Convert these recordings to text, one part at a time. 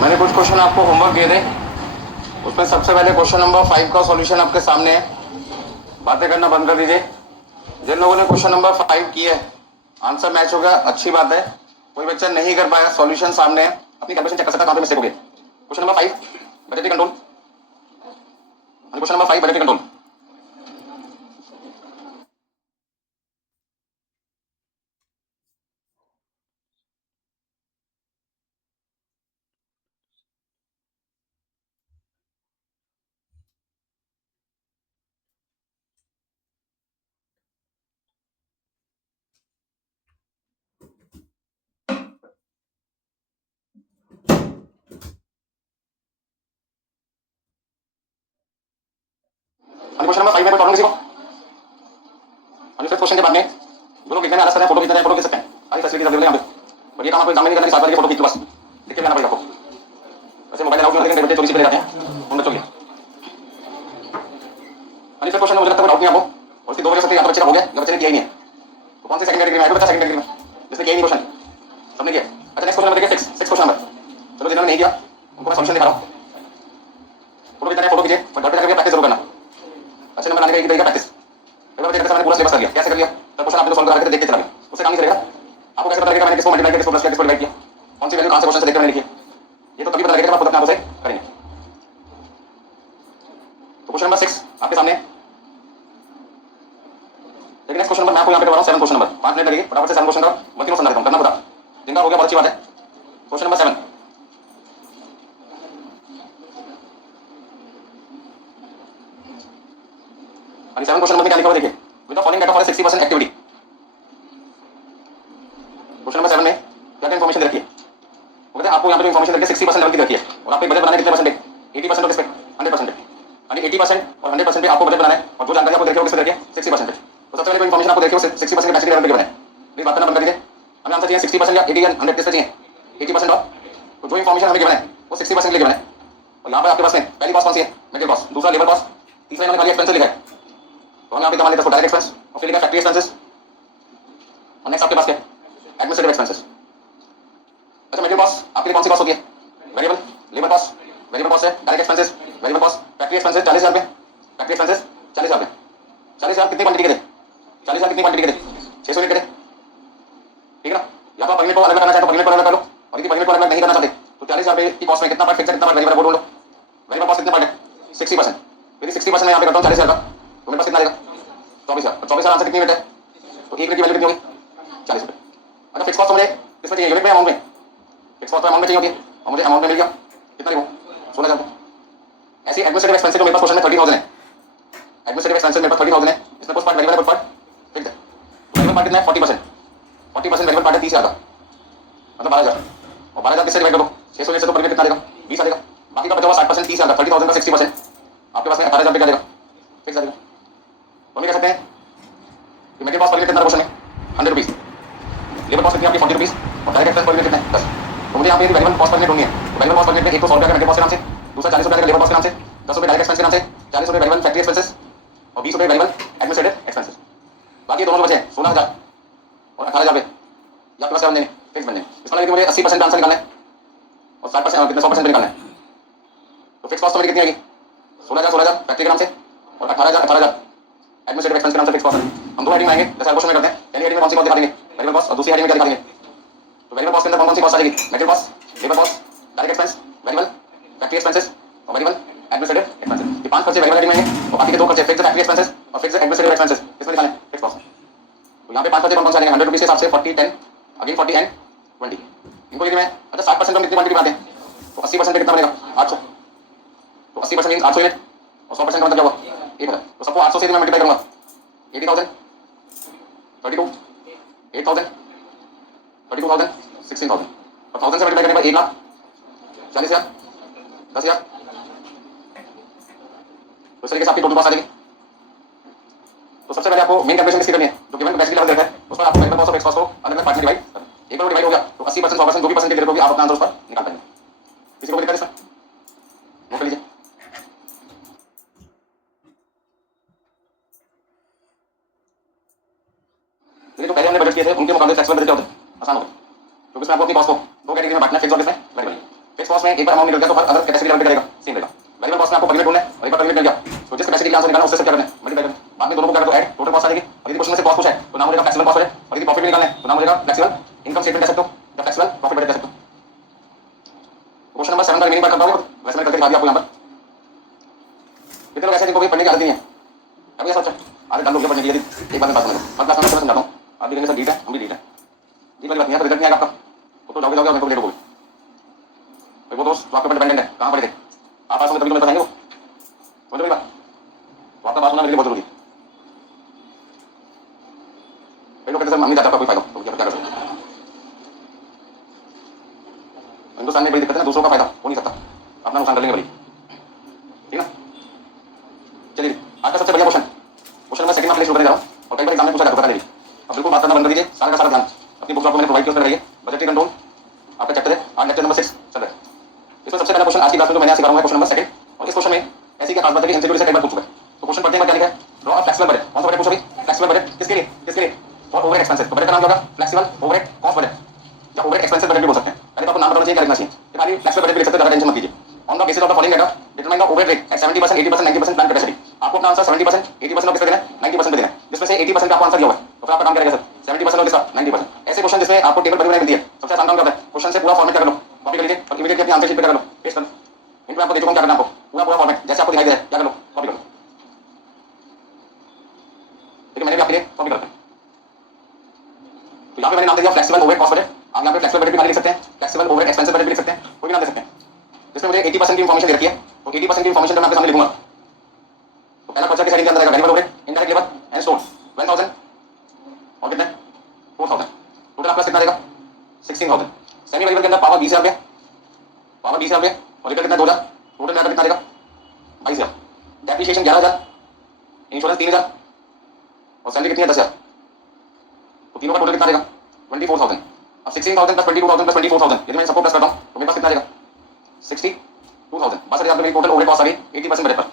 मैंने कुछ क्वेश्चन आपको होमवर्क दिए थे, उसमें सबसे पहले क्वेश्चन नंबर 5 का सॉल्यूशन आपके सामने है। बातें करना बंद कर दीजिए। जिन लोगों ने क्वेश्चन नंबर 5 किया है, आंसर मैच हो गया, अच्छी बात है। कोई बच्चा नहीं कर पाया, सॉल्यूशन सामने है, अपनी कैलकुलेशन चेक कर सकता है कहां पे मिस्टेक हो गई। Question number 5 budgetary control. Question number 5 budgetary control. Question number 5 में कोई प्रॉब्लम किसी को? फिफ्थ क्वेश्चन के बाद में जो लोग लिखने में आलस कर रहे हैं, फोटो खींच रहे हैं, फोटो खींच सकते हैं, सारी फैसिलिटीज अवेलेबल है यहाँ पे। और ये काम आपको एग्जाम में नहीं करना, 7 बार की फोटो खींच लो, बस लिख के आना पड़ेगा आपको। वैसे मोबाइल अलाउड नहीं होता, लेकिन बच्चे चोरी से ले जाते हैं उन बच्चों के लिए। फिफ्थ क्वेश्चन में मुझे लगता है डाउट नहीं आपको, और उसकी दो वजह से या तो बच्चे का हो गया या बच्चे ने किया ही नहीं है। तो कौन से सेकंड कैटेगरी में है? बच्चा सेकंड कैटेगरी में जिसने किया ही नहीं क्वेश्चन, सबने किया। अच्छा, नेक्स्ट क्वेश्चन नंबर देखिए, 6 क्वेश्चन नंबर। चलो, जिन्होंने नहीं किया उनको मैं सॉल्यूशन दिखा रहा हूँ। फोटो खींचना है, फोटो खींचिए, पर घर पे जाकर प्रैक्टिस जरूर करना। अच्छे नंबर लाने का एक तरीका प्रैक्टिस। एक बार मैंने पूरा सिलेबस कर लिया, कैसे कर लिया? तो क्वेश्चन आपने सॉल्व करा के देख के चला गया, उससे काम नहीं चलेगा। आपको कैसे पता लगेगा मैंने किसको मल्टीप्लाई किया, किसको प्लस किया, किसको डिवाइड किया, कौन सी वैल्यू कहां से क्वेश्चन से देखकर मैंने लिखी? ये तो तभी पता लगेगा जब आप खुद अपने आप से करेंगे। तो क्वेश्चन नंबर 6 आपके सामने। लेकिन नेक्स्ट क्वेश्चन नंबर मैं आपको यहाँ पे करवा रहा हूँ, 7 क्वेश्चन नंबर। 5 मिनट लगेगी, फटाफट से 7 क्वेश्चन का वर्किंग समझा देता हूँ, करना खुदा जिनका हो गया बहुत अच्छी बात है। क्वेश्चन नंबर 7 और 7 क्वेश्चन नंबर में क्या लिखा हुआ देखिए, with the following data for 60% activity. Question number 7 में क्या क्या इन्फॉर्मेशन रखी है? वो कहते हैं आपको यहाँ पे जो इन्फॉर्मेशन रखी है 60% लेवल की रखी है, और आपको बजट बनाना है कितने परसेंट पे? 80% और किस पे? 100% पे। यानी 80% और 100% पे आपको बजट बनाना है, और जो जानकारी आपको देखी हो किस पे रखी है? 60% पे। तो सबसे पहले कोई इन्फॉर्मेशन आपको देखी हो 60% कैपेसिटी लेवल पे बनाए, प्लीज बात करना बंद कर दीजिए। हमें आंसर चाहिए 60% या 80 या 100 किस पे चाहिए? 80% और तो जो इन्फॉर्मेशन हमें गिवन है वो 60% के लिए गिवन है। और यहाँ पे आपके पास में पहली कॉस्ट कौन सी है? मेटेरियल कॉस्ट, दूसरा लेबर कॉस्ट, तीसरा इन्होंने खाली एक्सपेंस लिखा है। तो हम यहाँ पे कमा लेते हैं डायरेक्ट एक्सपेंस, और फिर लिखा फैक्ट्री एक्सपेंसेस, और नेक्स्ट आपके पास क्या है? Administrative expenses. अच्छा, मेटेरियल कॉस्ट आपके लिए कौन सी कॉस्ट होती है? Variable. Labour cost variable cost है। Direct expenses variable cost. Factory expenses 40,000 रुपये, फैक्ट्री एक्सपेंसेस 40,000 रुपये। 40,000 कितनी क्वांटिटी के थे? 40,000 कितनी क्वांटिटी के थे? 600 यूनिट के थे, ठीक है ना? या तो आप पर यूनिट को अलग करना चाहते तो पर यूनिट को अलग कर लो, और यदि पर यूनिट को अलग नहीं करना चाहते तो 40,000 रुपये की कॉस्ट में कितना पार्ट फिक्स है, कितना पार्ट वेरिएबल है वो ढूंढ लो। वेरिएबल कॉस्ट कितने पार्ट है? 60%। यदि 60% में यहाँ पे करता हूँ 40,000 का, तो मेरे पास कितना आएगा? 24,000। 24,000 आंसर कितनी यूनिट है? तो एक यूनिट की वैल्यू कितनी होगी? 40 रुपये। अच्छा, फिक्स कॉस्ट तो मुझे किसमें चाहिए? यूनिट में, अमाउंट में? फिक्स कॉस्ट तो अमाउंट में चाहिए होती है, और मुझे अमाउंट में मिल गया, कितना लिखूं? 16,000 को। ऐसी एडमिनिस्ट्रेटिव एक्सपेंसेस जो मेरे पास क्वेश्चन में 30,000 है, एडमिनिस्ट्रेटिव एक्सपेंसेस मेरे पास 30,000 है, इसमें कुछ पार्ट वेरिएबल है, कुछ पार्ट फिक्स है। तो वेरिएबल पार्ट कितना है? 40%। 40% वेरिएबल पार्ट है 30,000 का, मतलब 12,000। और 12,000 किससे डिवाइड करो? 600 से तो पर यूनिट कितना देगा? 20 आ जाएगा। बाकी का बचा हुआ 60%, 30,000 का, 30,000 का 60% आपके पास में 18,000 रुपये का देगा, फिक्स आ जाएगा। तो हम ये कह सकते हैं कि मेटेरियल कॉस्ट पर यूनिट कितना क्वेश्चन में? 100 रुपीज। लेबर कॉस्ट कितनी आपकी? 40 रुपीज। और डायरेक्ट एक्सपेंस पर यूनिट कितना है? 10। तो मुझे यहाँ पे वेरिएबल कॉस्ट पर यूनिट ढूंढनी है। तो वेरिएबल कॉस्ट पर यूनिट में एक तो 100 रुपये का मेटेरियल कॉस्ट के नाम से, दूसरा 40 रुपये का लेबर कॉस्ट के नाम से, 10 रुपये डायरेक्ट एक्सपेंस के नाम से, 40 रुपये वेरिएबल फैक्ट्री एक्सपेंसेस, और 20 रुपये वेरिएबल एडमिनिस्ट्रेटिव एक्सपेंसेस। बाकी दोनों बचे 16,000 और 18,000 रुपये, ये आपके पास क्या बनने फिक्स बनने। इसमें लगे कि मुझे 80% आंसर निकालना है और 60% कितने 100% निकालना है। तो फिक्स कॉस्ट तो मेरी कितनी आएगी? 16,000 फैक्ट्री के नाम से, और 18,000 एडमिनिस्ट्रेटिव एक्सपेंस के नाम से फिक्स कॉस्ट है। हम दो हेडिंग में आएंगे, जैसे क्वेश्चन में करते हैं। पहली हेडिंग में कौन सी कॉस्ट दिखा देंगे? वेरिएबल कॉस्ट, और दूसरी हेडिंग में क्या दिखा देंगे? तो वेरिएबल कॉस्ट के अंदर कौन सी कॉस्ट आ जाएगी? Material cost, labour cost, direct expense, variable factory expenses, और वेरिएबल एडमिनिस्ट्रेटिव एक्सपेंसेस। ये 5 खर्चे वेरिएबल हेडिंग में आएंगे, और बाकी के 2 खर्चे फिक्स फैक्ट्री एक्सपेंसेस और फिक्स एडमिनिस्ट्रेटिव एक्सपेंसेस, इसमें निकालें फिक्स कॉस्ट। तो यहाँ पे 5 खर्चे कौन कौन से आ जाएंगे? 100 रुपीज के हिसाब से 40, 10, अगेन 40 एंड 20। इनको यदि मैं अच्छा 60% हम कितनी क्वांटिटी बनाते हैं, तो 80% पे कितना बनेगा? 800। तो 80% मीन 800 यूनिट, और 100% का मतलब क्या हुआ? 1,000। तो सबको 800 से मैं मल्टीप्लाई करूंगा, 80,000, 32, 8,000, 32,000, 16,000, और 1000 से मल्टीप्लाई करने पर 1,40,000, 10,000। तो इस तरीके से आपकी टोटल कॉस्ट आ जाएगी। तो सबसे पहले आपको मेन कैलकुलेशन किसकी करनी है? जो गिवन कैपेसिटी लेवल देता है उस पर आपको वेरिएबल कॉस्ट और फिक्स कॉस्ट को अलग अलग पार्ट में डिवाइड करना है। एक बार डिवाइड हो गया तो 80%, 100% जो भी परसेंटेज होगी आप अपना आंसर उस पर निकाल पाएंगे। किसी को कोई दिक्कत इसमें? नोट कर लीजिए। देखिए, जो पहले हमने बजट किए थे उनके मुकाबले टैक्स बजट क्या होता है? आसान होता है, क्योंकि इसमें आपको अपनी कॉस्ट को दो कैटेगरी में बांटना है, फिक्स और किसमें? वेरिएबल। फिक्स फिक्स कॉस्ट में एक बार अमाउंट निकल गया तो हर अदर कैपेसिटी लेवल पे करेगा सेम रहेगा। वेरिएबल कॉस्ट में आपको पर यूनिट ढूंढना है और एक बार पर यूनिट मिल गया तो जिस कैपेसिटी के आंसर निकालना है उससे सब क्या करना है मल्टीप्लाई करना है। बाद में दोनों को क्या करो ऐड टोटल कॉस्ट आ जाएगी। और यदि क्वेश्चन में से कॉस्ट पूछा है तो नाम हो जाएगा फ्लेक्सिबल कॉस्ट बजट और यदि प्रॉफिट भी निकालना है तो नाम हो जाएगा फ्लेक्सिबल इनकम स्टेटमेंट कह सकते हो या फ्लेक्सिबल प्रॉफिट बजट कह सकते हो। क्वेश्चन नंबर 7 का रिमेनिंग पार्ट कर पाओगे वैसे मैं करके दिखा दिया आपको यहाँ पर। कितने लोग ऐसे जिनको भी पढ़ने की आदत नहीं है अभी ऐसा आगे डाल दो पढ़ने की यदि एक बार में बात समझो मत क्लास में समझाता हूँ आप भी कहेंगे सर डीट है हम भी डीट है ये वाली बात नहीं है तो रिजल्ट नहीं आएगा आपका तो जाओगे मेरे को लेट हो गई वो दोस्त तो आपके ऊपर डिपेंडेंट है कहाँ पढ़े थे आप पास होंगे तभी तो मैं बताएंगे वो समझ रही बात तो आपका बात होना मेरे लिए बहुत जरूरी है। कई लोग कहते सर हम नहीं जाते आपका कोई फायदा तो क्या कर सकते हिंदुस्तान में बड़ी दिक्कत है ना दूसरों का फायदा हो नहीं सकता अपना नुकसान कर लेंगे बड़ी ठीक है। चलिए आज का सबसे बढ़िया क्वेश्चन मैं सेकंड में शुरू करने जा रहा हूँ और कई बार एग्जाम में पूछा जाता है मेरी अब बिल्कुल बात करना बंद कर दीजिए सारा का सारा ध्यान अपनी बुक आपको मैंने प्रोवाइड किया उसमें रहिए बजट कंट्रोल आपका चैप्टर है आज लेक्चर नंबर 6 चल रहा है। इसमें सबसे पहला क्वेश्चन आज की क्लास में जो मैंने सिखा रहा हूँ क्वेश्चन नंबर 2 और इस क्वेश्चन में ऐसी क्या खास बात है कि एमसीक्यू से कई बार पूछ चुका है। तो क्वेश्चन पढ़ते हैं क्या लिखा है ड्रॉ अ फ्लेक्सिबल बजट कौन सा बजट पूछा अभी फ्लेक्सिबल बजट किसके लिए फॉर ओवरहेड एक्सपेंसेस तो बजट का नाम क्या होगा फ्लेक्सिबल ओवरहेड कॉस्ट बजट या ओवरहेड एक्सपेंसेस बजट भी बोल सकते हैं। पहले तो आपको नाम बताना चाहिए क्या लिखना चाहिए कि खाली फ्लेक्सिबल बजट भी लिख सकते हैं ज्यादा टेंशन मत कीजिए। On the basis of the following data determine the overhead rate at 70% 80% 90% plan capacity आपको अपना आंसर 70% 80% और किस पे देना है 90% पे देना है जिसमें से 80% का आपको आंसर दिया हुआ है तो फिर आपका काम क्या रहेगा सर 70% और किसका 90%। ऐसे क्वेश्चन जिसमें आपको टेबल बनी बनाई मिलती है सबसे आसान काम क्या होता है क्वेश्चन से पूरा फॉर्मेट कर लो कॉपी कर लीजिए और इमीडिएटली अपनी आंसर शीट पे कर लो पेस्ट कर लो। इनको आपको दे चुका हूं क्या करना आपको पूरा पूरा फॉर्मेट जैसे आपको दिखाई दे रहा है क्या कर लो कॉपी कर लो। देखिए मैंने भी आपके लिए कॉपी कर रखा है तो यहाँ पे मैंने नाम दे दिया फ्लेक्सिबल ओवरहेड कॉस्ट बजट। आप यहाँ पे फ्लेक्सिबल बजट भी लिख सकते हैं फ्लेक्सिबल ओवरहेड एक्सपेंसेस बजट भी लिख सकते हैं कोई भी नाम दे सकते हैं जिसमें मुझे 80% की इंफॉर्मेशन दे रखी है तो 80% की इंफॉर्मेशन मैं आपके सामने लिखूंगा। तो पहला खर्चा किस हेडिंग के अंदर आएगा variable overhead indirect labour and store 12000 और कितने 4000 टोटल आपका कितना देगा 16000। सेमी वेरिएबल के अंदर पावर 20000 रुपया पावर 20000 रुपया और रिटर्न कितना 2000 टोटल मिलाकर कितना देगा 22000 डेप्रिसिएशन 11000 इंश्योरेंस 3000 और सैलरी कितनी है 10000 तो तीनों का टोटल कितना देगा 24000। अब 16000 प्लस 22000 प्लस 24000 यदि मैं सबको प्लस करता हूं तो मेरे पास कितना देगा 62000 बस यहाँ पे मेरी टोटल ओवरहेड कॉस्ट आ गई 80% बजट पर।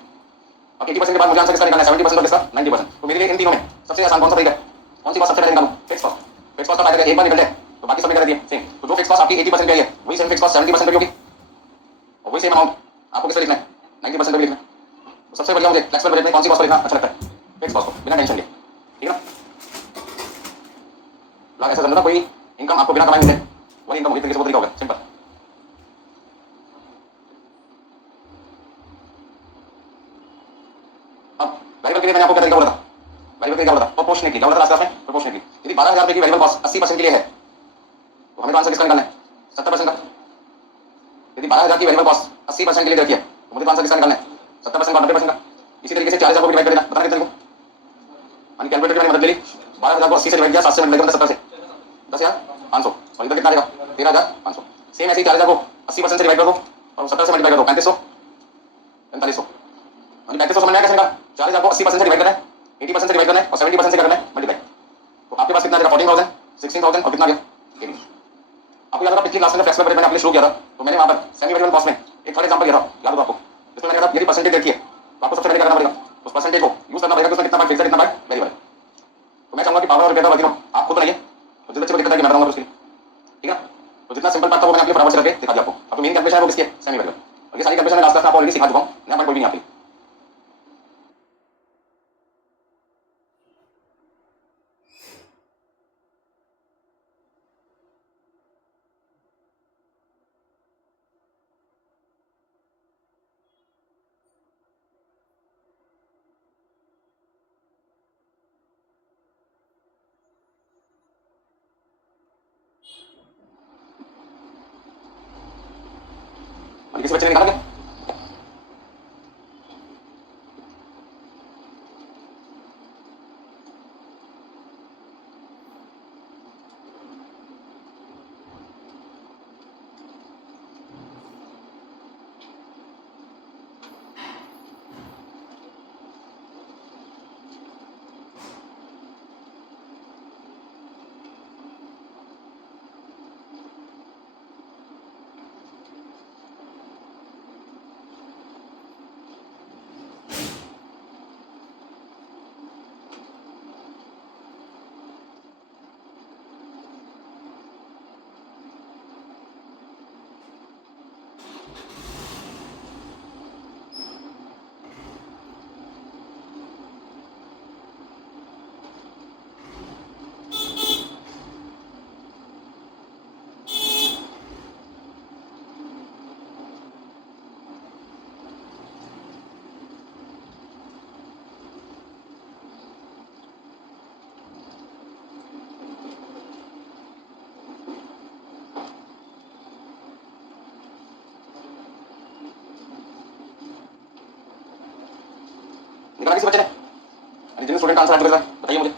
अब 80% के बाद मुझे आंसर किसका निकालना है 70% और किसका 90%। तो मेरे लिए इन तीनों में सबसे आसान कौन सा तरीका है कौन सी बात सबसे पहले निकालूं फिक्स कॉस्ट। फिक्स कॉस्ट का फायदा एक बार निकल जाए तो बाकी सब निकल दिए सेम तो जो फिक्स कॉस्ट आपकी 80% पे आई है वही सेम फिक्स कॉस्ट 70% पे भी होगी और वही सेम अमाउंट आपको किस पे लिखना है 90% पे भी लिखना है। तो सबसे बढ़िया मुझे फ्लेक्सिबल बजट में कौन सी कॉस्ट को लिखना अच्छा लगता है फिक्स कॉस्ट को बिना टेंशन के ठीक है ना। लाग ऐसा समझना कोई इनकम आपको बिना कमाए मिले वही इनकम होगी तरीके से वो तरीका होगा सिंपल। अब वेरिएबल के लिए मैंने आपको क्या तरीका बोला था वेरिएबल क्या बोला था प्रोपोर्शनेटली क्या बोला था लास्ट क्लास में प्रोपोर्शनेटली यदि 12000 रुपए की वेरिएबल कॉस्ट 80% के लिए है तो हमें तो आंसर किसका निकालना है 70% का। यदि 12000 की वेरिएबल कॉस्ट 80% के लिए रखी है तो मुझे तो आंसर किसका निकालना है 70% का 90% का। इसी तरीके से 4000 को डिवाइड कर देना बताना कितने को यानी कैलकुलेटर की मदद ले ली 12000 को 80 से डिवाइड किया 7 से मल्टीप्लाई करना 70 से 10500 और इधर कितना आएगा 13500। सेम ऐसे ही 4000 को 80% से डिवाइड कर दो और 70 से मल्टीप्लाई कर दो 3500 4500 यानी 3500 समझ में आया कैसे निकाला 4000 को 80% से डिवाइड करना है 80% से डिवाइड करना है और 70% से करना है मल्टीप्लाई तो आपके पास कितना आ जाएगा 14000 16000 और कितना आ गया 18। आपको याद होगा पिछली क्लास में फ्लेक्सिबल बजट मैंने आपके शुरू किया था तो मैंने वहां पर सेमी वेरिएबल कॉस्ट में एक थर्ड एग्जांपल दिया था याद होगा आपको इसमें मैंने कहा यदि परसेंटेज देखिए तो आपको सबसे पहले क्या करना पड़ेगा उस परसेंटेज को यूज करना पड़ेगा कि उसमें कितना पार्ट फिक्स्ड कितना पार्ट वेरिएबल। तो मैं चाहूंगा कि पावर और बेटा वर्किंग आप खुद बनाइए तो जिस बच्चे को दिक्कत है कि मैं बताऊंगा उसके लिए ठीक है। तो जितना सिंपल पार्ट था वो मैंने आपके फटाफट से करके दिखा दिया आपको। अब मेन कैलकुलेशन है वो किसकी है सेमी वेरिएबल और ये सारी कैलकुलेशन मैं लास्ट क्लास में आपको ऑलरेडी सिखा चुका हूं नया पॉइंट कोई भी नहीं आपके लिए। किसी बच्चे ने निकाला क्या निकाला किसी बच्चे ने? जिन स्टूडेंट का आंसर है बताइए मुझे।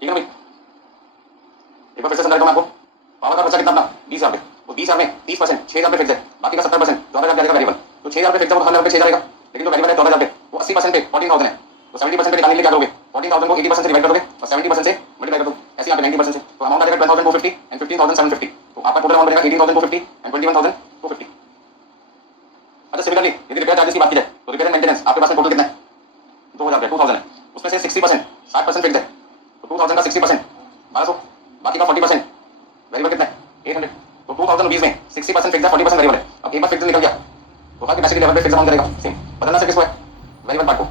ठीक है ना भाई? एक बार फिर से समझा देता हूं मैं आपको। पावर का खर्चा कितना अपना 20,000 रुपये। तो 20,000 में 30% 6,000 रुपये फिक्स है, बाकी का 70% 14,000 जाएगा वेरिएबल। तो 6,000 रुपये फिक्स है, वो हर लेवल पे 6,000 जाएगा, लेकिन जो वेरिएबल है 14,000 रुपये, वो 80% पे 14,000 है। तो 70% पे निकालने के लिए क्या करोगे? 14,000 को 80% से डिवाइड कर दोगे और 70% से मल्टीप्लाई कर दो, ऐसे यहाँ पे 90% से। तो अमाउंट आ जाएगा 12,250 एंड 15,750। तो आपका टोटल अमाउंट बनेगा 18,250 एंड 21,250। अच्छा सिमिलरली यदि रिपेयर चार्जेस की बात की जाए तो रिपेयर एंड मेंटेनेंस आपके पास में टोटल कितना है? 2,000 रुपये, 2,000 है। उसमें से 60% 60% फिक्स है, तो 2,000 का 60% 1,200, बाकी का 40% वेरिएबल कितना है? 800। तो 2020 में 60% फिक्स है, 40% वेरिएबल है। अब एक बार फिक्स निकल गया तो हर कैपेसिटी लेवल पे फिक्स अमाउंट करेगा सेम। बदलना सिर्फ इसको है, वेरिएबल पार्ट को।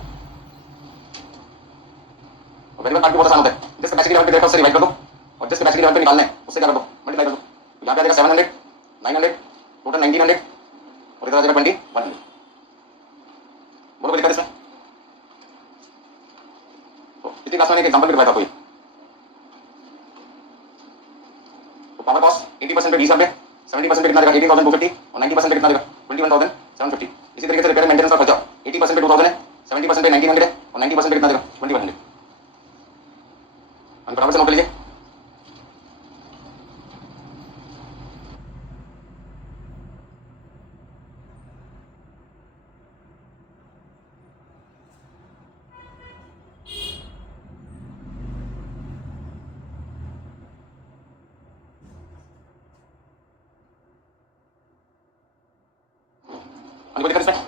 वेरिएबल पार्ट भी बहुत आसान होता है, जिस कैपेसिटी लेवल पे देखा उससे डिवाइड कर दो और जिस कैपेसिटी लेवल पे निकालना है उससे क्या कर दो? मल्टीप्लाई कर दो। तो यहाँ पे आ जाएगा 700, 900, टोटल 1900 और इधर आ जाएगा 2100। बोलो कोई दिक्कत इसमें? तो पिछली क्लास में एक एग्जांपल भी बताया था कोई। तो पावर कॉस्ट 80% पे 20,000 रुपये, 70% पे कितना देगा? 18,250 और 90% पे कितना देगा? 21,750। इसी तरीके से रिपेयर मेंटेनेंस का खर्चा 80% पे 2,000 है, 70% पे 1900 है और 90% पे कितना देगा? 2100। बराबर से नोट लीजिए। कोई दिक्कत इसमें?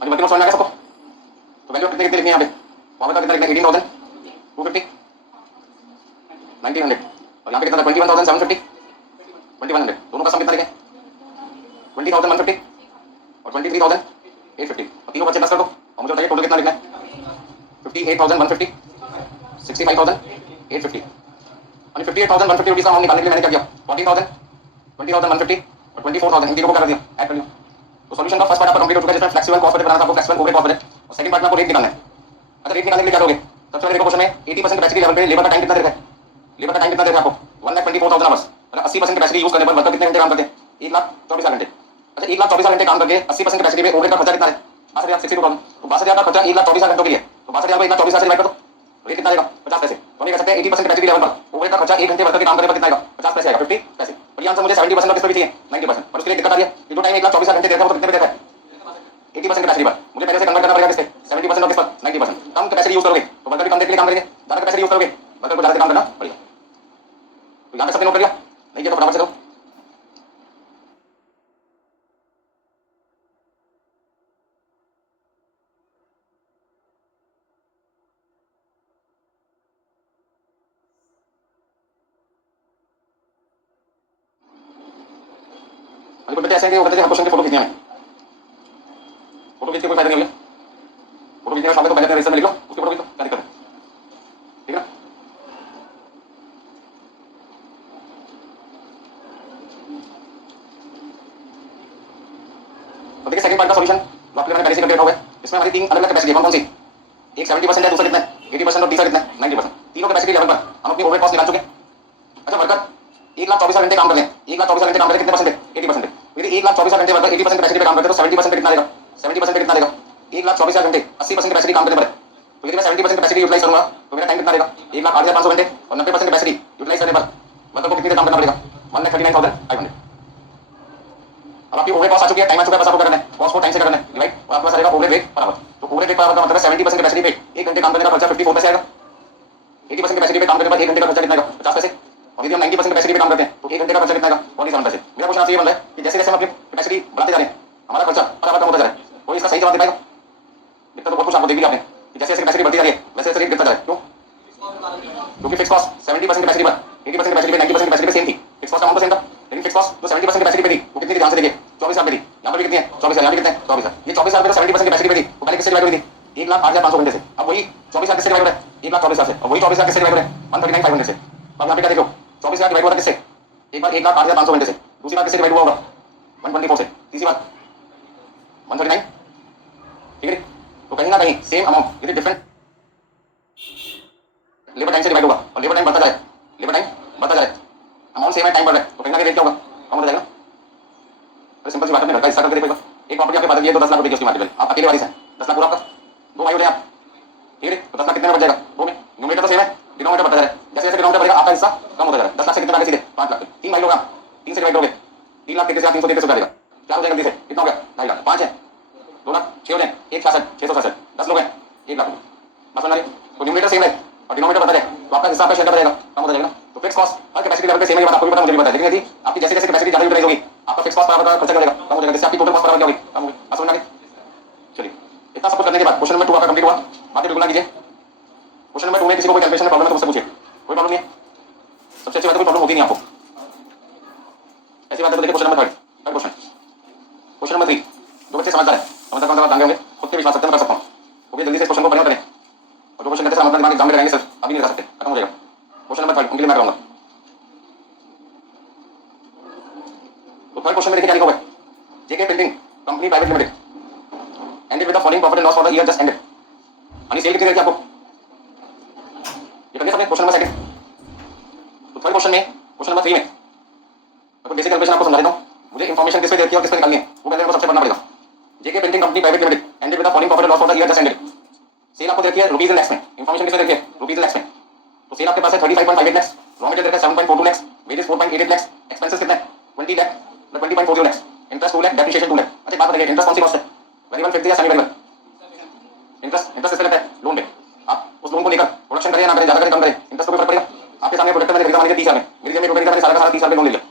बाकी समझ में आ गया सबको? तो वैल्यू कितने कितने लिखनी है यहाँ पे? पावर का कितना लिखना है? 18,250, 1900 और यहाँ पे कितना था? 21,750, 2100। दोनों का सम कितना लिखें? 20,150 और 23,850 और तीनों बच्चे प्लस कर दो और मुझे बताइए टोटल कितना लिखना है? 58,150, 65,850 और 58,150 रुपीज का अमाउंट निकालने के लिए मैंने क्या किया? 14,000, 20,150 और 24,000 इन तीनों को क्या कर दिया? ऐड कर लिया। तो सॉल्यूशन का फर्स्ट पार्ट आपका कंप्लीट हो चुका है, जिसमें फ्लेक्सिबल कॉस्ट बजट बनाना था आपको, फ्लेक्सिबल ओवरहेड कॉस्ट बजट। और सेकंड पार्ट में आपको रेट निकालना है। अच्छा रेट निकालने के लिए क्या करोगे? सबसे पहले देखो क्वेश्चन में 80% कैपेसिटी लेवल पे लेबर का टाइम कितना देगा? लेबर का टाइम कितना देगा आपको? 1,24,000 आवर्स। मतलब 80% कैपेसिटी यूज करने पर वर्कर कितने घंटे काम करते हैं? 1,24,000 घंटे। अच्छा 1,24,000 घंटे काम करके 80% कैपेसिटी पे ओवरहेड का खर्चा कितना है? 62,000। तो 62,000 का खर्चा 1,24,000 घंटों के लिए, तो 62,000 को 1,24,000 से डिवाइड कर दो, रेट कितना आएगा? 50 पैसे। तो हम ये कह सकते हैं 80% कैपेसिटी लेवल पर ओवरहेड का खर्चा 1 घंटे वर्कर के काम करने पर कितना आएगा? 50 पैसे आएगा, 50 पैसे। और ये आंसर मुझे 70% और किस पर भी चाहिए? 90%। और उसके लिए दिक्कत आ रही है कि जो टाइम 1,24,000 घंटे देता है वो तो कितने पे देता है? 80% कैपेसिटी पर। मुझे पहले से कन्वर्ट करना पड़ेगा किससे? 70% और किस पर? 90%। कम कैपेसिटी यूज करोगे तो वर्कर भी कम देर के लिए काम करेंगे, ज्यादा कैपेसिटी यूज करोगे वर्कर को ज्यादा देर काम करना पड़ेगा। तो यहाँ पे सबने नोट कर लिया? नहीं किया तो फटाफट से करो। अभी बच्चे ऐसे हैं कि वो कहते हैं हम क्वेश्चन की फोटो खींचनी है, फोटो खींच के कोई फायदा नहीं होगा। फोटो खींचने का शौक है तो पहले अपने रजिस्टर में लिख लो, उसकी फोटो खींच लो, क्या दिक्कत है? ठीक है ना? तो देखिए सेकंड पार्ट का सॉल्यूशन जो आपके मैंने पहले से कंप्लीट हो गया। इसमें हमारी तीन अलग अलग कैपेसिटी है, कौन सी? एक 70% है, दूसरा कितना है? 80% और तीसरा कितना है? 90%। तीनों कैपेसिटी लेवल पर हम अपनी ओवरहेड कॉस्ट निकाल चुके हैं। अच्छा वर्कर 1,24,000 घंटे काम कर रहे हैं, 1,24,000 घंटे काम कर रहे हैं, कितने परसेंट है? 80%। यदि 1,24,000 घंटे वर्कर 80% कैपेसिटी पे काम करते हैं तो 70% पे कितना देगा? 70% पे कितना देगा? 1,24,000 घंटे 80% कैपेसिटी काम करने पर है। तो यदि मैं 70% कैपेसिटी यूटिलाइज करूंगा तो मेरा टाइम कितना देगा? 1,08,500 घंटे और 90% कैपेसिटी यूटिलाइज करने पर वर्कर को कितनी देर काम करना पड़ेगा? 1,39,500। अब आपकी ओवरहेड कॉस्ट आ चुकी है, टाइम आ चुका है, बस आपको करना है कॉस्ट को टाइम से करना है, राइट? और आपके पास आएगा ओवरहेड रेट पर आवर। तो ओवरहेड रेट पर आवर का मतलब है 70% कैपेसिटी पे 1 घंटे काम करने का खर्चा 54 पैसे आएगा। 80% कैपेसिटी पे काम करने पर 1 घंटे का खर्चा कितना आएगा? 50 पैसे। और यदि हम 90% कैपेसिटी पे काम करते हैं तो 1 घंटे का खर्चा कितना आएगा? 47 पैसे। मेरा क्वेश्चन आपसे ये बन रहा है कि जैसे जैसे हम अपनी कैपेसिटी बढ़ाते जा रहे हैं हमारा खर्चा पर आवर कम होता जा रहा है, कोई इसका सही जवाब दे पाएगा? इतना तो बहुत कुछ आपको देख लिया आपने कि जैसे जैसे कैपेसिटी बढ़ती जा रही है वैसे वैसे रेट गिरता जा रहा है। क्यों? क्योंकि फिक्स कॉस्ट 70% कैपेसिटी पर 80% कैपेसिटी पे 90% कैपेसिटी पे सेम थी, फिक्स कॉस्ट अमाउंट तो सेम था, लेकिन फिक्स कॉस्ट जो 70% कैपेसिटी पे थी वो कितनी थी? ध्यान से देखिए 24,000 पे थी। यहाँ पर भी कितनी है? 24,000। यहाँ भी कितने हैं? 24,000। ये 24,000 पे 70% कैपेसिटी पे थी वो पहले किससे डिवाइड हुई थी? 1,08,500 घंटे से। अब वही 24,000 किससे डिवाइड हो रहा है? 1,24,000 से। और वही 24,000 किससे डिवाइड हो रहा है? 139,500 से। अब यहाँ पे क्या देखो 24,000 डिवाइड हुआ था किससे? एक बार 1,08,500 घंटे से, दूसरी बार किससे डिवाइड हुआ होगा? 124 से, तीसरी बार 139। ठीक है, तो कहीं ना कहीं सेम अमाउंट यदि डिफरेंट लेबर टाइम से डिवाइड होगा और लेबर टाइम बढ़ता जाए, लेबर टाइम बढ़ता जाए, अमाउंट सेम है, टाइम बढ़ रहा है, तो कहीं ना कहीं रेट क्या होगा? कम होता जाएगा। अरे सिंपल सी बात है, अपने घर का हिस्सा करके देखो एक बार। एक प्रॉपर्टी आपके पास है, 10 लाख रुपए की उसकी मार्केट वैल्यू, आप अकेले वारिस हैं, 10 लाख पूरा आपका, दो भाई होते हैं आप, ठीक है, तो 10 लाख कितने में बढ़ जाएगा? दो में। न्यूमरेटर तो सेम है, डिनोमिनेटर बढ़ता जा रहा है, जैसे जैसे डिनोमिनेटर बढ़ेगा आपका हिस्सा कम होता जा रहा है। 10 लाख से कितना आगे सीधे 5 लाख, 3 भाई लोग आप, 3 से डिवाइड करोगे, 3 लाख 33,000 333 हो जाएगा, क्या हो जाएगा? जल्दी से कितना हो गया? 2.5 लाख, 5 है 2 लाख, 6 हो जाए 1,66 666, 10 लोग हैं 1 लाख। बस समझ रहे? तो न्यूमरेटर सेम है और डिनोमिनेटर बढ़ता जाए तो आपका हिस्सा आपका शेयर का बढ़ेगा, कम होता जाएगा ना। तो फिक्स कॉस्ट हर कैपेसिटी लेवल पे सेम है, ये बात आपको भी पता मुझे भी पता है, लेकिन यदि आपकी जैसे जैसे कैपेसिटी ज्यादा यूटिलाइज होगी आपका फिक्स कॉस्ट बराबर का खर्चा क्या हो जाएगा? कम हो जाएगा, जिससे आपकी टोटल कॉस्ट बराबर क्या होगी? कम होगी। बात समझ में आ गई? चलिए, इतना सब कुछ करने के बाद क्वेश्चन नंबर 2 आपका कंप्लीट हुआ, बाकी बिल्कुल ना कीजिए। क्वेश्चन नंबर 2 में किसी को कोई कैलकुलेशन में प्रॉब्लम है तो मुझसे पूछिए, कोई प्रॉब्लम नहीं है, सबसे अच्छी बात है कोई प्रॉब्लम होती नहीं आपको, ऐसी बात है। तो देखिए question number 3, third question, question number 3, जो बच्चे समझदार है समझदार कौन सा जान गए होंगे, खुद पे विश्वास रखते हैं, मैं कर सकता हूँ, वो भी जल्दी से इस क्वेश्चन को पढ़ें और करें, और जो क्वेश्चन कहते हैं हम अपना दिमाग एग्जाम में लगाएंगे सर अभी नहीं लगा सकते, खत्म हो जाएगा। क्वेश्चन नंबर 3 उनके लिए मैं कराऊंगा। तो थर्ड क्वेश्चन में देखिए क्या लिखा हुआ है, JK printing company private limited ended with the following profit and loss for the year just ended। यानी सेल कितनी रही थी आपको? ये करिए सबने क्वेश्चन नंबर 2। तो थर्ड क्वेश्चन में, क्वेश्चन नंबर 3 में तो बेसिक कैलकुलेशन आपको समझा देता हूं, मुझे इंफॉर्मेशन किस पे देखी है और किस पे निकालनी है वो पहले मेरे को सबसे पढ़ना पड़ेगा। JK printing company private limited ended with the following profit and loss for the year just ended। Sale आपको देखी है रुपीस इन लैक्स में, इंफॉर्मेशन किस पे देखी है? रुपीस इन लैक्स में। तो सेल आपके पास है 35.58 लाख, रॉ मटेरियल देखा है 7.42 लाख, वेजेस 4.88 लाख, एक्सपेंसेस कितने हैं? 20 लाख, 20.40 लाख, इंटरेस्ट 2 लाख, डेप्रिसिएशन 2 लाख। अच्छा बात बताइए इंटरेस्ट कौन सी कॉस्ट है? वेरिएबल फिक्स्ड या सेमी वेरिएबल? इंटरेस्ट इंटरेस्ट किस पे लगता है? लोन पे। आप उस लोन को लेकर प्रोडक्शन करें या ना करें, ज्यादा करें कम करें, इंटरेस्ट को फर्क पड़ेगा? आपके सामने प्रोडक्ट मैंने खरीदा मान लीजिए 30,000 में, मेरी जमीन रुपए मैंने सारा का सारा 30,000 में लोन ले लिया,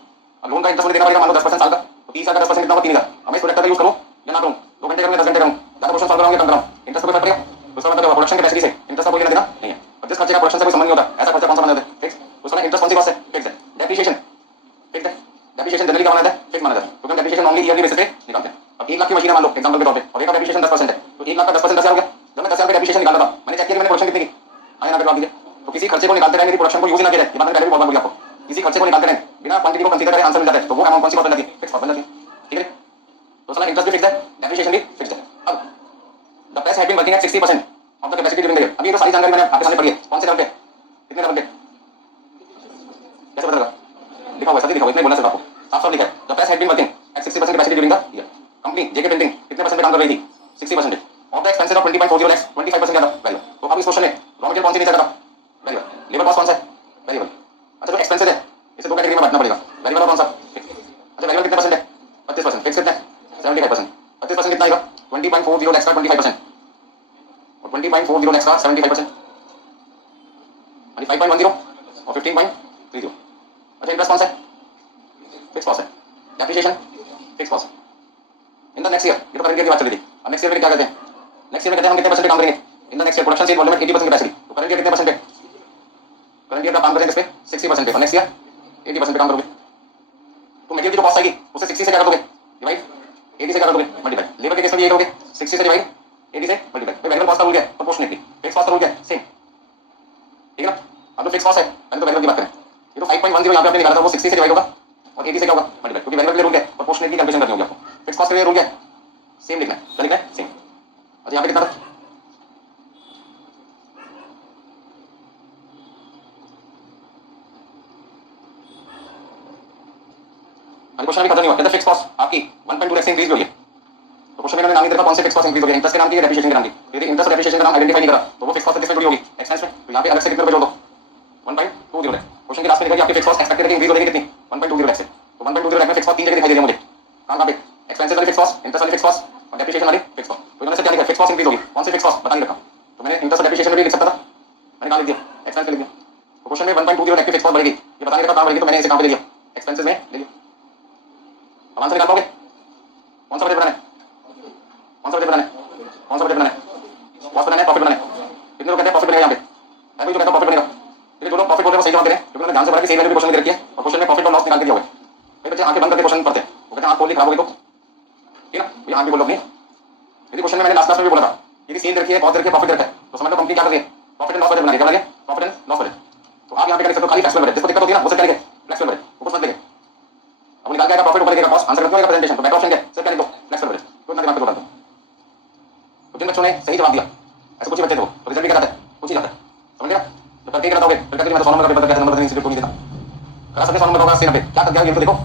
अब लोन का इंटरेस्ट मुझे देना पड़ेगा मान लो 10% साल का, तो 30,000 का 10% कितना होगा? 3,000। अब मैं इस प्रोडक्ट का यूज करूं या ना करूं, 2 घंटे करूं 10 घंटे करूं, ज्यादा क्वेश्चन सॉल्व कराऊंगा कम कराऊं, इंटरेस्ट को फर्क पड़ेगा? तो इसका मतलब प्रोडक्शन कैपेसिटी से इंटरेस्ट का कोई लेना देना नहीं है, और जिस खर्चे का प्रोडक्शन से कोई संबंध नहीं होता ऐसा खर्चा कौन सा माना जाता है? फिक्स। उसका इंटरेस्ट कौन सी कॉस्ट है? फिक्स है। डेप्रिसिएशन फिक्स है, डेप्रिसिएशन जनरली क्या माना जाता है? फिक्स माना जाता है, क्योंकि हम डेप्रिसिएशन नॉर्मली ईयरली बेसिस पे निकालते हैं। अब 1 लाख की मशीन मान लो एग्जांपल के तौर पे, और एक का डेप्रिसिएशन 10% है, तो 1 लाख का 10% 10,000 हो गया। जब मैं 10,000 का डेप्रिसिएशन निकाल रहा था मैंने चेक किया मैंने प्रोडक्शन कितनी की, आगे ना जवाब दीजिए। तो किसी खर्चे को निकालते रहे मेरी प्रोडक्शन को यूज ना किया जाए, ये बात मैंने पहले भी बहुत बार बोली आपको, किसी खर्चे को निकालते रहे बिना क्वांटिटी को कंसीडर करे आंसर मिल जाता है, तो वो अमाउंट कौन सी बात बन जाती है? फिक्स बात बन जाती है। ठीक है, तो साला इंटरेस्ट भी फिक्स है, डेप्रिसिएशन भी फिक्स है। अब the press had been working at 60% of the capacity during the year. अभी ये तो सारी जानकारी मैंने आपके सामने पढ़ी है, कौन से लेवल पे, कितने लेवल पे, कैसे पता लगा? लिखा हुआ है, सभी लिखा हुआ है, इतना बोलना सिर्फ आपको, साफ साफ लिखा है, the press had been working at 60% capacity during the year. Company JK printing कितने परसेंट पे काम कर रही थी? 60%। Of the expenses of 20.40 lakh 25% क्या था? वैल्यू। तो अब इस क्वेश्चन में रॉ मटेरियल कौन सी नेचर का था? वेरिएबल। लेबर कॉस्ट कौन सा है? वेरिएबल। अच्छा जो एक्सपेंसेस है इसे दो कैटेगरी में बांटना पड़ेगा, वेरिएबल और कौन सा? फिक्स। अच्छा वेरिएबल कितने परसेंट है? 25%। फिक्स कितना है? 75%। 25% कितना आएगा? 20.40 लाख का 25%, और 20.40 लाख का 75% यानी 5.10 और 15.30। अच्छा इंटरेस्ट कौन सा है? फिक्स कॉस्ट है। Depreciation fix cost in the next year, ये तो करंट ईयर की बात चल रही थी। अब नेक्स्ट ईयर में क्या करते हैं? नेक्स्ट ईयर में कहते हैं हम कितने परसेंट काम करेंगे in the next year, production sale volume 80% capacity, तो करंट ईयर कितने परसेंट पे? करंट ईयर का काम करेंगे इस पे 60% पे, और नेक्स्ट ईयर 80% पे काम करोगे, तो मटेरियल की जो कॉस्ट आएगी उसे 60 से क्या कर दोगे? डिवाइड 80 से क्या कर दोगे? मल्टीप्लाई। लेबर के केस में भी ये करोगे, 60 से डिवाइड 80 से मल्टीप्लाई। तो वेरिएबल कॉस्ट का रूल क्या है? प्रोपोर्शनेटली। फिक्स कॉस्ट का रूल क्या है? सेम। ठीक है ना? अब जो फिक्स कॉस्ट है पहले तो वेरिएबल की बात करें, ये तो 5.10 यहाँ पे आपने निकाला था, वो 60 से डिवाइड होगा और 80 से क्या होगा? मल्टीप्लाई, क्योंकि वेरिएबल के लिए रूल क्या है? प्रोपोर्शनेटली कैलकुलेशन करनी होगी आपको। फिक्स कॉस्ट के लिए रूल क्या है? सेम लिखना है, क्या लिखना है? सेम। अच्छा यहाँ पे कितना था? क्वेश्चन अभी खत्म नहीं हुआ, कहता फिक्स कॉस्ट आपकी 1.2 लाख से इंक्रीज हुई है। तो क्वेश्चन में मैंने नाम नहीं देखा कौन से फिक्स कॉस्ट इंक्रीज हो गया, इंटरेस्ट के नाम की डेप्रिसिएशन के नाम की। यदि इंटरेस्ट और डेप्रिसिएशन का नाम आइडेंटिफाई नहीं करा तो वो फिक्स कॉस्ट किसमें जुड़ी होगी, एक्सपेंस में। तो यहाँ पे अलग से कितने रुपए जोड़ दो, 1.20 लाख। क्वेश्चन के लास्ट में लिखा कि आपकी फिक्स कॉस्ट एक्सपेक्टेड इंक्रीज हो जाएगी कितनी, 1.20 लाख से। तो 1.20 लाख में फिक्स कॉस्ट तीन जगह दिखाई दे रही है मुझे, कहाँ पे, एक्सपेंसेस वाली फिक्स कॉस्ट, इंटरेस्ट वाली फिक्स कॉस्ट और डेप्रिसिएशन वाली फिक्स कॉस्ट। तो इन्होंने से क्या लिखा, फिक्स कॉस्ट इंक्रीज होगी, कौन सी फिक्स कॉस्ट बता नहीं रखा। तो मैंने इंटरेस्ट और डेप्रिसिएशन में भी लिख सकता था, मैंने कहाँ लिख दिया, एक्सपेंस में लिख दिया। तो क्वेश्चन में 1.20 लाख की फिक्स कॉस्ट बढ़ेगी, ये बता नहीं रखा कहाँ बढ़ेगी, तो मैंने इसे कहाँ पे ले लिया, एक्सपेंसेस में ले लिया। अब आंसर निकाल पाओगे, कौन सा बजट बनाना है, कौन सा बजट बनाना है, कौन सा बजट बनाना है, कॉस्ट बनाना है, प्रॉफिट बनाना है। कितने लोग कहते हैं प्रॉफिट बनेगा, यहाँ पे है कोई जो कहता है प्रॉफिट बनेगा। फिर जो लोग प्रॉफिट बोल रहे हैं वो सही जवाब दे रहे हैं, क्योंकि उन्होंने ध्यान से पढ़ा कि सही वैल्यू भी क्वेश्चन में दे रखी है और क्वेश्चन में प्रॉफिट और लॉस निकाल के दिया हुआ है। कई बच्चे आंखें बंद करके क्वेश्चन पढ़ते हैं, वो कहते हैं आंख खोल ली खराब हो गई, तो ठीक है ना, ये आंख भी बोल लो नहीं। यदि क्वेश्चन में मैंने लास्ट क्लास में भी बोला था, यदि सीन रखी है, कॉस्ट रखी है, प्रॉफिट रखा है, तो समझ लो कंपनी क्या कर रही है, प्रॉफिट एंड लॉस बजट बना रही है। क्या बना रही है, प्रॉफिट एंड लॉस बजट। तो आप यहाँ पे क्या लिख सकते हो, खाली फ्लेक्सिबल बजट, जिसको दिक्कत होती है ना वो सब क्या लिखे, फ्लेक्सिबल बजट, ऊपर मत लिखे। अब निकाल के आएगा प्रॉफिट, ऊपर लिखेगा कॉस्ट, आंसर कितना होगा प्रेजेंटेशन। तो बेटर ऑप्शन क्या है, सिर्फ क्या लिख दो, फ्लेक्सिबल बजट। तो इतना दिमाग पे जोड़ दो। तो जिन बच्चों ने सही जवाब दिया, ऐसे कुछ ही बच्चे थे, तो रिजल्ट भी क्या जाता है, कुछ ही जाता है, समझ गया। तो करके क्या बताओगे, फिर कहते मैं तो 100 नंबर का पेपर कैसे नंबर देने इंस्टीट्यूट को नहीं देता, करा सकते 100 नंबर होगा 80 90, क्या कर गया ये तो देखो,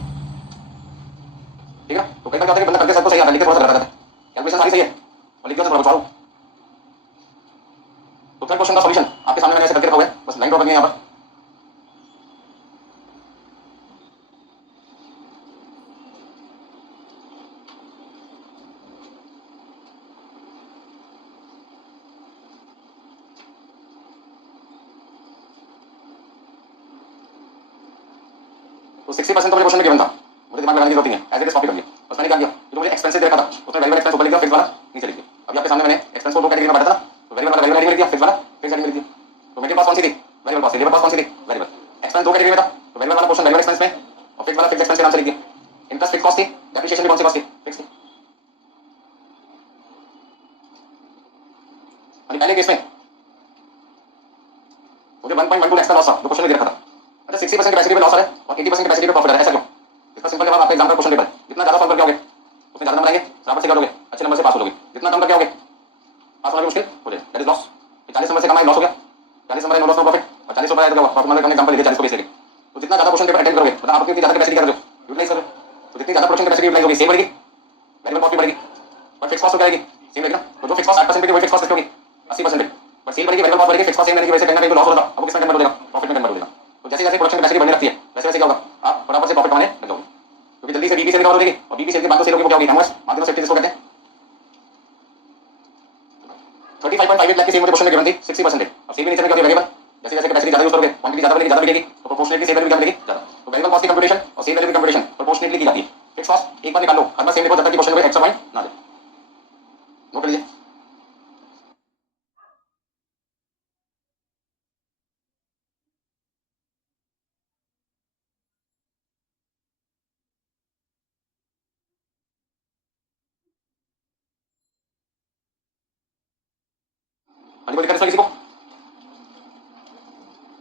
ठीक है। तो कई बार क्या होता है कि बंदा करके सबको सही आता है, लेकिन थोड़ा सा गलत आता है, कैलकुलेशन सारी सही है और लिख दिया थोड़ा बचाओ। तो थर्ड क्वेश्चन का सॉल्यूशन आपके सामने मैंने ऐसे करके रखा हुआ है, बस लाइन ड्रॉ करनी है यहाँ पर। तो 60% तो मुझे क्वेश्चन में गिवन था, मुझे दिमाग लगाने की जरूरत नहीं है, एज इट इज कॉपी कर लिया। बस मैंने क्या किया, जो मुझे एक्सपेंसेस देखा था उसमें वेरिएबल एक्सपेंस ऊपर लिख दिया, फिक्स वाला नीचे लिख दिया। अभी आपके सामने मैंने एक्सपेंस को दो कैटेगरी में बांटा था, तो वेरिएबल वाला वेरिएबल लिख दिया, फिक्स वाला फिक्स लिख दिया। तो मेरे पास कौन सी थी, वेरिएबल कॉस्ट, लेबर कॉस्ट कौन सी थी, वेरिएबल एक्सपेंस। दो कैटेगरी में था, तो वेरिएबल वाला पोर्शन वेरिएबल एक्सपेंस में और फिक्स वाला फिक्स एक्सपेंस के नाम से लिख दिया। इंटरेस्ट फिक्स कॉस्ट थी, डेप्रिसिएशन भी कौन सी कॉस्ट थी, फिक्स थी। पहले केस में मुझे 1.12 लाख का लॉस था, जो क्वेश्चन में दे रखा था। अच्छा 60% कैपेसिटी पे लॉस है और 80% कैपेसिटी पे प्रॉफिट है, ऐसा क्यों। इसका सिंपल जवाब आपका एग्जाम का क्वेश्चन पेपर है, जितना ज्यादा सॉल्व करके आओगे उतने ज्यादा नंबर आएंगे, बराबर से करोगे अच्छे नंबर से पास हो जाओगे। जितना कम करके आओगे पास होना भी मुश्किल हो जाएगा, दैट इज लॉस। 40 नंबर से कम आए लॉस हो गया, 40 number no loss no profit, और 40 ऊपर आए तो क्या हुआ, प्रॉफिट। मतलब एग्जांपल ले 40 को बेच लेंगे। तो जितना ज्यादा क्वेश्चन पेपर अटेंड करोगे मतलब आपकी ज्यादा कैपेसिटी कर रहे हो, यूटिलाइज कर रहे हो, तो जितनी ज्यादा क्वेश्चन कैपेसिटी यूटिलाइज होगी सेम बढ़ेगी, वेरिएबल कॉस्ट भी बढ़ेगी और फिक्स कॉस्ट हो जाएगी सेम रहेगी ना। तो जो फिक्स कॉस्ट 8% पे वही फिक्स कॉस्ट कितनी होगी, 80% पे, पर सेल बढ़ेगी, वेरिएबल कॉस्ट बढ़ेगी, फिक्स कॉस्ट सेम रहने की वजह से कहीं ना कहीं लॉस हो रहा था, अब किसमें कन्वर्ट हो जाएगा, प्रॉफिट में कन्वर्ट हो जाएगा। तो जैसे जैसे प्रोडक्शन कैपेसिटी बढ़ने लगती है वैसे वैसे क्या होगा, आप फटाफट से प्रॉफिट कमाने लग जाओगे, क्योंकि जल्दी से बीबी सेल रिकवर हो जाएगी और बीबी सेल के बाद तो सेल होगी वो क्या होगी, एमओएस, मार्जिन ऑफ सेफ्टी जिसको कहते हैं। 35.58 लाख की सेल मुझे क्वेश्चन में गिवन थी 60%। अब सेल भी नीचे में क्या होती है, वेरिएबल, जैसे जैसे कैपेसिटी ज्यादा यूज करोगे क्वांटिटी ज्यादा बनेगी, ज्यादा बिकेगी, तो प्रोपोर्शनेटली सेल वैल्यू क्या बनेगी, ज्यादा। तो वेरिएबल कॉस्ट की कंप्यूटेशन और सेल वैल्यू की कंप्यूटेशन प्रोपोर्शनेटली की जाती है। फिक्स कॉस्ट एक बार निकाल लो, हर बार सेम लिखो जब तक कि क्वेश्चन में एक्स्ट्रा पॉइंट ना दे। नोट कर लीजिए। हाँ जी, कोई दिक्कत है इसमें किसी को,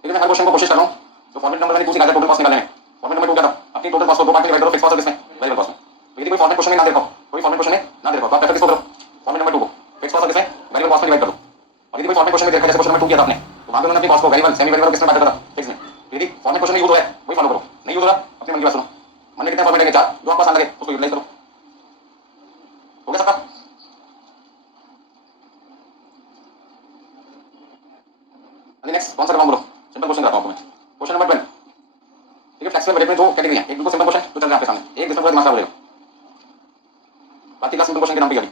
लेकिन मैं हर क्वेश्चन को कोशिश कर रहा हूँ। तो फॉर्मेट नंबर मैंने पूछ निकाला, टोटल कॉस्ट निकालने में फॉर्मेट नंबर 2 क्या था, अपनी टोटल कॉस्ट को दो पार्ट में डिवाइड करो, फिक्स कॉस्ट और किसमें, वेरिएबल कॉस्ट में। तो यदि कोई फॉर्मेट क्वेश्चन में ना देखो, कोई फॉर्मेट क्वेश्चन में ना देखो, तो आप किसको करो, फॉर्मेट नंबर 2 को फिक्स कॉस्ट और किसमें, वेरिएबल कॉस्ट में डिवाइड करो। और यदि कोई फॉर्मेट क्वेश्चन में देखा, जैसे क्वेश्चन नंबर 2 किया था आपने, तो वहां पे उन्होंने अपनी कॉस्ट को वेरिएबल सेमी वेरिएबल किसमें बांटा था, फिक्स में। तो यदि फॉर्मेट क्वेश्चन में यूज हो रहा है वही फॉलो करो, नहीं यूज हो रहा अपनी मन की बात सुनो। मन में कितने फॉर्मेट है, 4, जो आपको आसान लगे उसको यूटिलाइज करो। हो गया सबका। नेक्स्ट कौन सा करवाऊं बोलो, सिंपल क्वेश्चन करता हूं आपको मैं। क्वेश्चन नंबर 12, ठीक है। फ्लेक्सिबल बजट में दो कैटेगरी है, एक बिल्कुल सिंपल क्वेश्चन जो चल रहा है आपके सामने, एक जिसमें थोड़ा दिमाग खराब हो जाएगा। बाकी क्लास सिंपल क्वेश्चन के नाम पे अभी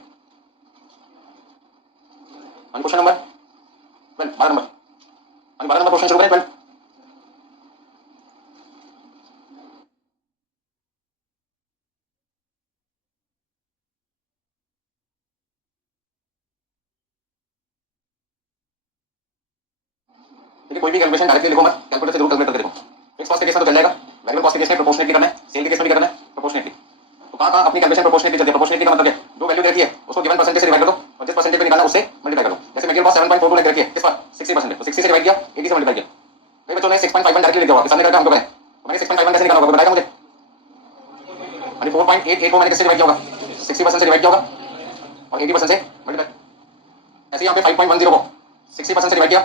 question number 12, 12 number, 12 number question शुरू करें 12। देखिए कोई भी कैलकुलेशन डायरेक्टली लिखो मत, कैलकुलेटर से जरूर कैलकुलेट करके देखो। फिक्स कॉस्ट के केस में तो चल जाएगा, वेरिएबल कॉस्ट के केस में प्रोपोर्शनेटली करना है, सेल के केस में भी करना है प्रोपोर्शनेटली। तो कहां कहां अपनी कैलकुलेशन प्रोपोर्शनेटली चलती है, प्रोपोर्शनेटली का मतलब क्या है, जो वैल्यू देखी है उसको गिवन परसेंटेज से डिवाइड कर दो और जिस परसेंटेज पे निकालना उससे मल्टीप्लाई कर दो। जैसे मटेरियल कॉस्ट 7.42 लाख रखी है, किस पर 60%, तो 60 से डिवाइड किया, 80 से मल्टीप्लाई किया। कई बच्चों ने 6.51 डायरेक्टली लिख दिया, किसान ने करके हमको कहें, तो मैंने 6.51 कैसे निकाला होगा बताएगा मुझे। मैंने 4.88 को मैंने किससे डिवाइड किया होगा, 60% से डिवाइड किया होगा और 80% से मल्टीप्लाई। ऐसे यहाँ पे 5.10 को 60% से डिवाइड किया,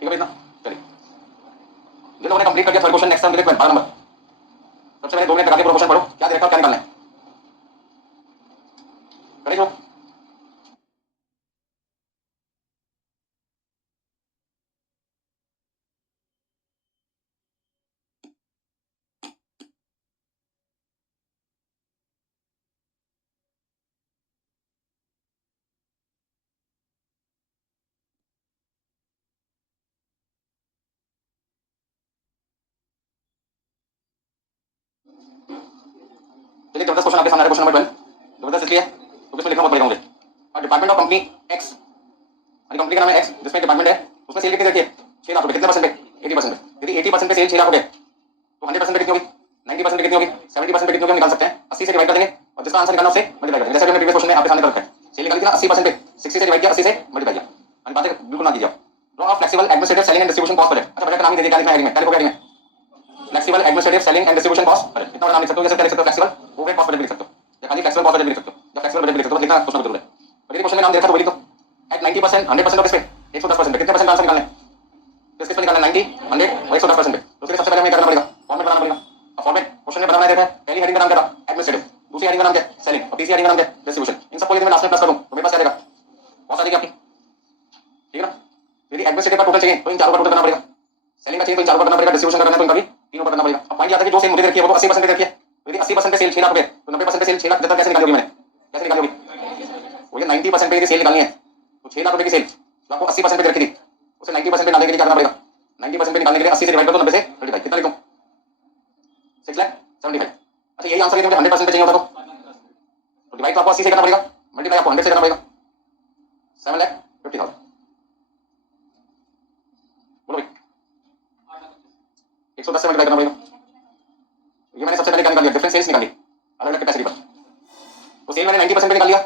ठीक है इतना, चलिए जिन लोगों ने कंप्लीट कर दिया थर्ड क्वेश्चन नेक्स्ट टाइम के लिए 12 नंबर सबसे पहले 2 मिनट लगा के पूरा क्वेश्चन पढ़ो क्या देखा क्या निकालना है करें जो चलिए जबरदस्त क्वेश्चन आपके सामने क्वेश्चन नंबर 12 जबरदस्त इसलिए तो इसमें लिखना बहुत पड़ेगा मुझे और department of company x company का नाम है एक्स जिसमें डिपार्टमेंट है उसमें सेल कितनी देखिए 6 लाख रुपए कितने परसेंट पे 80% पे यदि 80% पे सेल 6 लाख रुपए तो 100% पे कितनी होगी 90% पे कितनी होगी 70% पे कितनी होगी निकाल सकते हैं 80 से डिवाइड कर देंगे और जिसका आंसर निकालना उससे मल्टीप्लाई कर देंगे जैसे हमने प्रीवियस क्वेश्चन में आपके सामने कर रखा है सेल निकाली थी ना 80% पे 60 से डिवाइड किया 80 से मल्टीप्लाई किया और बातें बिल्कुल ना कीजिए draw flexible administrative selling and distribution cost budget अच्छा बजट का नाम ही दे दिया लिखना है हेडिंग में flexible administrative selling and distribution cost budget कितना नाम लिख सकते हो जैसे लिख सकते हो फ्लेक्सिबल ओवरहेड कॉस्ट बजट लिख सकते हो या खाली फ्लेक्सिबल कॉस्ट बजट लिख सकते हो या फ्लेक्सिबल बजट लिख सकते हो लिखना क्वेश्चन जरूर है और यदि क्वेश्चन में नाम देखा तो वही तो एट 90% 100% ऑफ स्पेस 110% पे कितने परसेंट आंसर निकालना है तो इसके निकालना 90 100 और 110% पे तो उसके लिए सबसे पहले हमें करना पड़ेगा फॉर्मेट बनाना पड़ेगा अब फॉर्मेट क्वेश्चन में बनाना है देखा है पहली हेडिंग का नाम क्या था एडमिनिस्ट्रेटिव दूसरी हेडिंग का नाम क्या है सेलिंग और तीसरी हेडिंग का नाम क्या है डिस्ट्रीब्यूशन इन सबको यदि मैं लास्ट में प्लस करूं तो मेरे पास क्या आएगा बहुत सारी आपकी ठीक है ना यदि एडमिनिस्ट्रेटिव का टोटल चाहिए तो इन चारों का टोटल करना पड़ेगा सेलिंग का चाहिए तो इन चारों का करना पड़ेगा डिस्ट्रीब्यूशन का करना है तो इनका भी तीनों का करना पड़ेगा अब पॉइंट आता है कि जो सेल मुझे दे रखी है वो 80% पे रखी है तो यदि 80% पे सेल 6 लाख रुपए तो 90% पे सेल 6 लाख ज्यादा कैसे निकाली होगी मैंने कैसे निकाली होगी वो ये 90% पे यदि सेल निकालनी है तो 6 लाख रुपए की सेल जो आपको 80% पे रखी थी उसे 90% पे निकालने के लिए क्या करना पड़ेगा 90% पे निकालने के लिए 80 से डिवाइड कर दो 90 से मल्टीप्लाई कितना लिखूं 6 लाख 75 अच्छा यही आंसर यदि मुझे 100% पे चाहिए होता तो डिवाइड तो आपको 80 से करना पड़ेगा मल्टीप्लाई आपको 100 से करना पड़ेगा 7,50,000 बोलो भाई 110 से मल्टीप्लाई करना पड़ेगा ये मैंने सबसे पहले क्या निकाल लिया डिफरेंस सेल्स निकाली अलग अलग कैपेसिटी पर तो सेल मैंने 90% पे निकाल लिया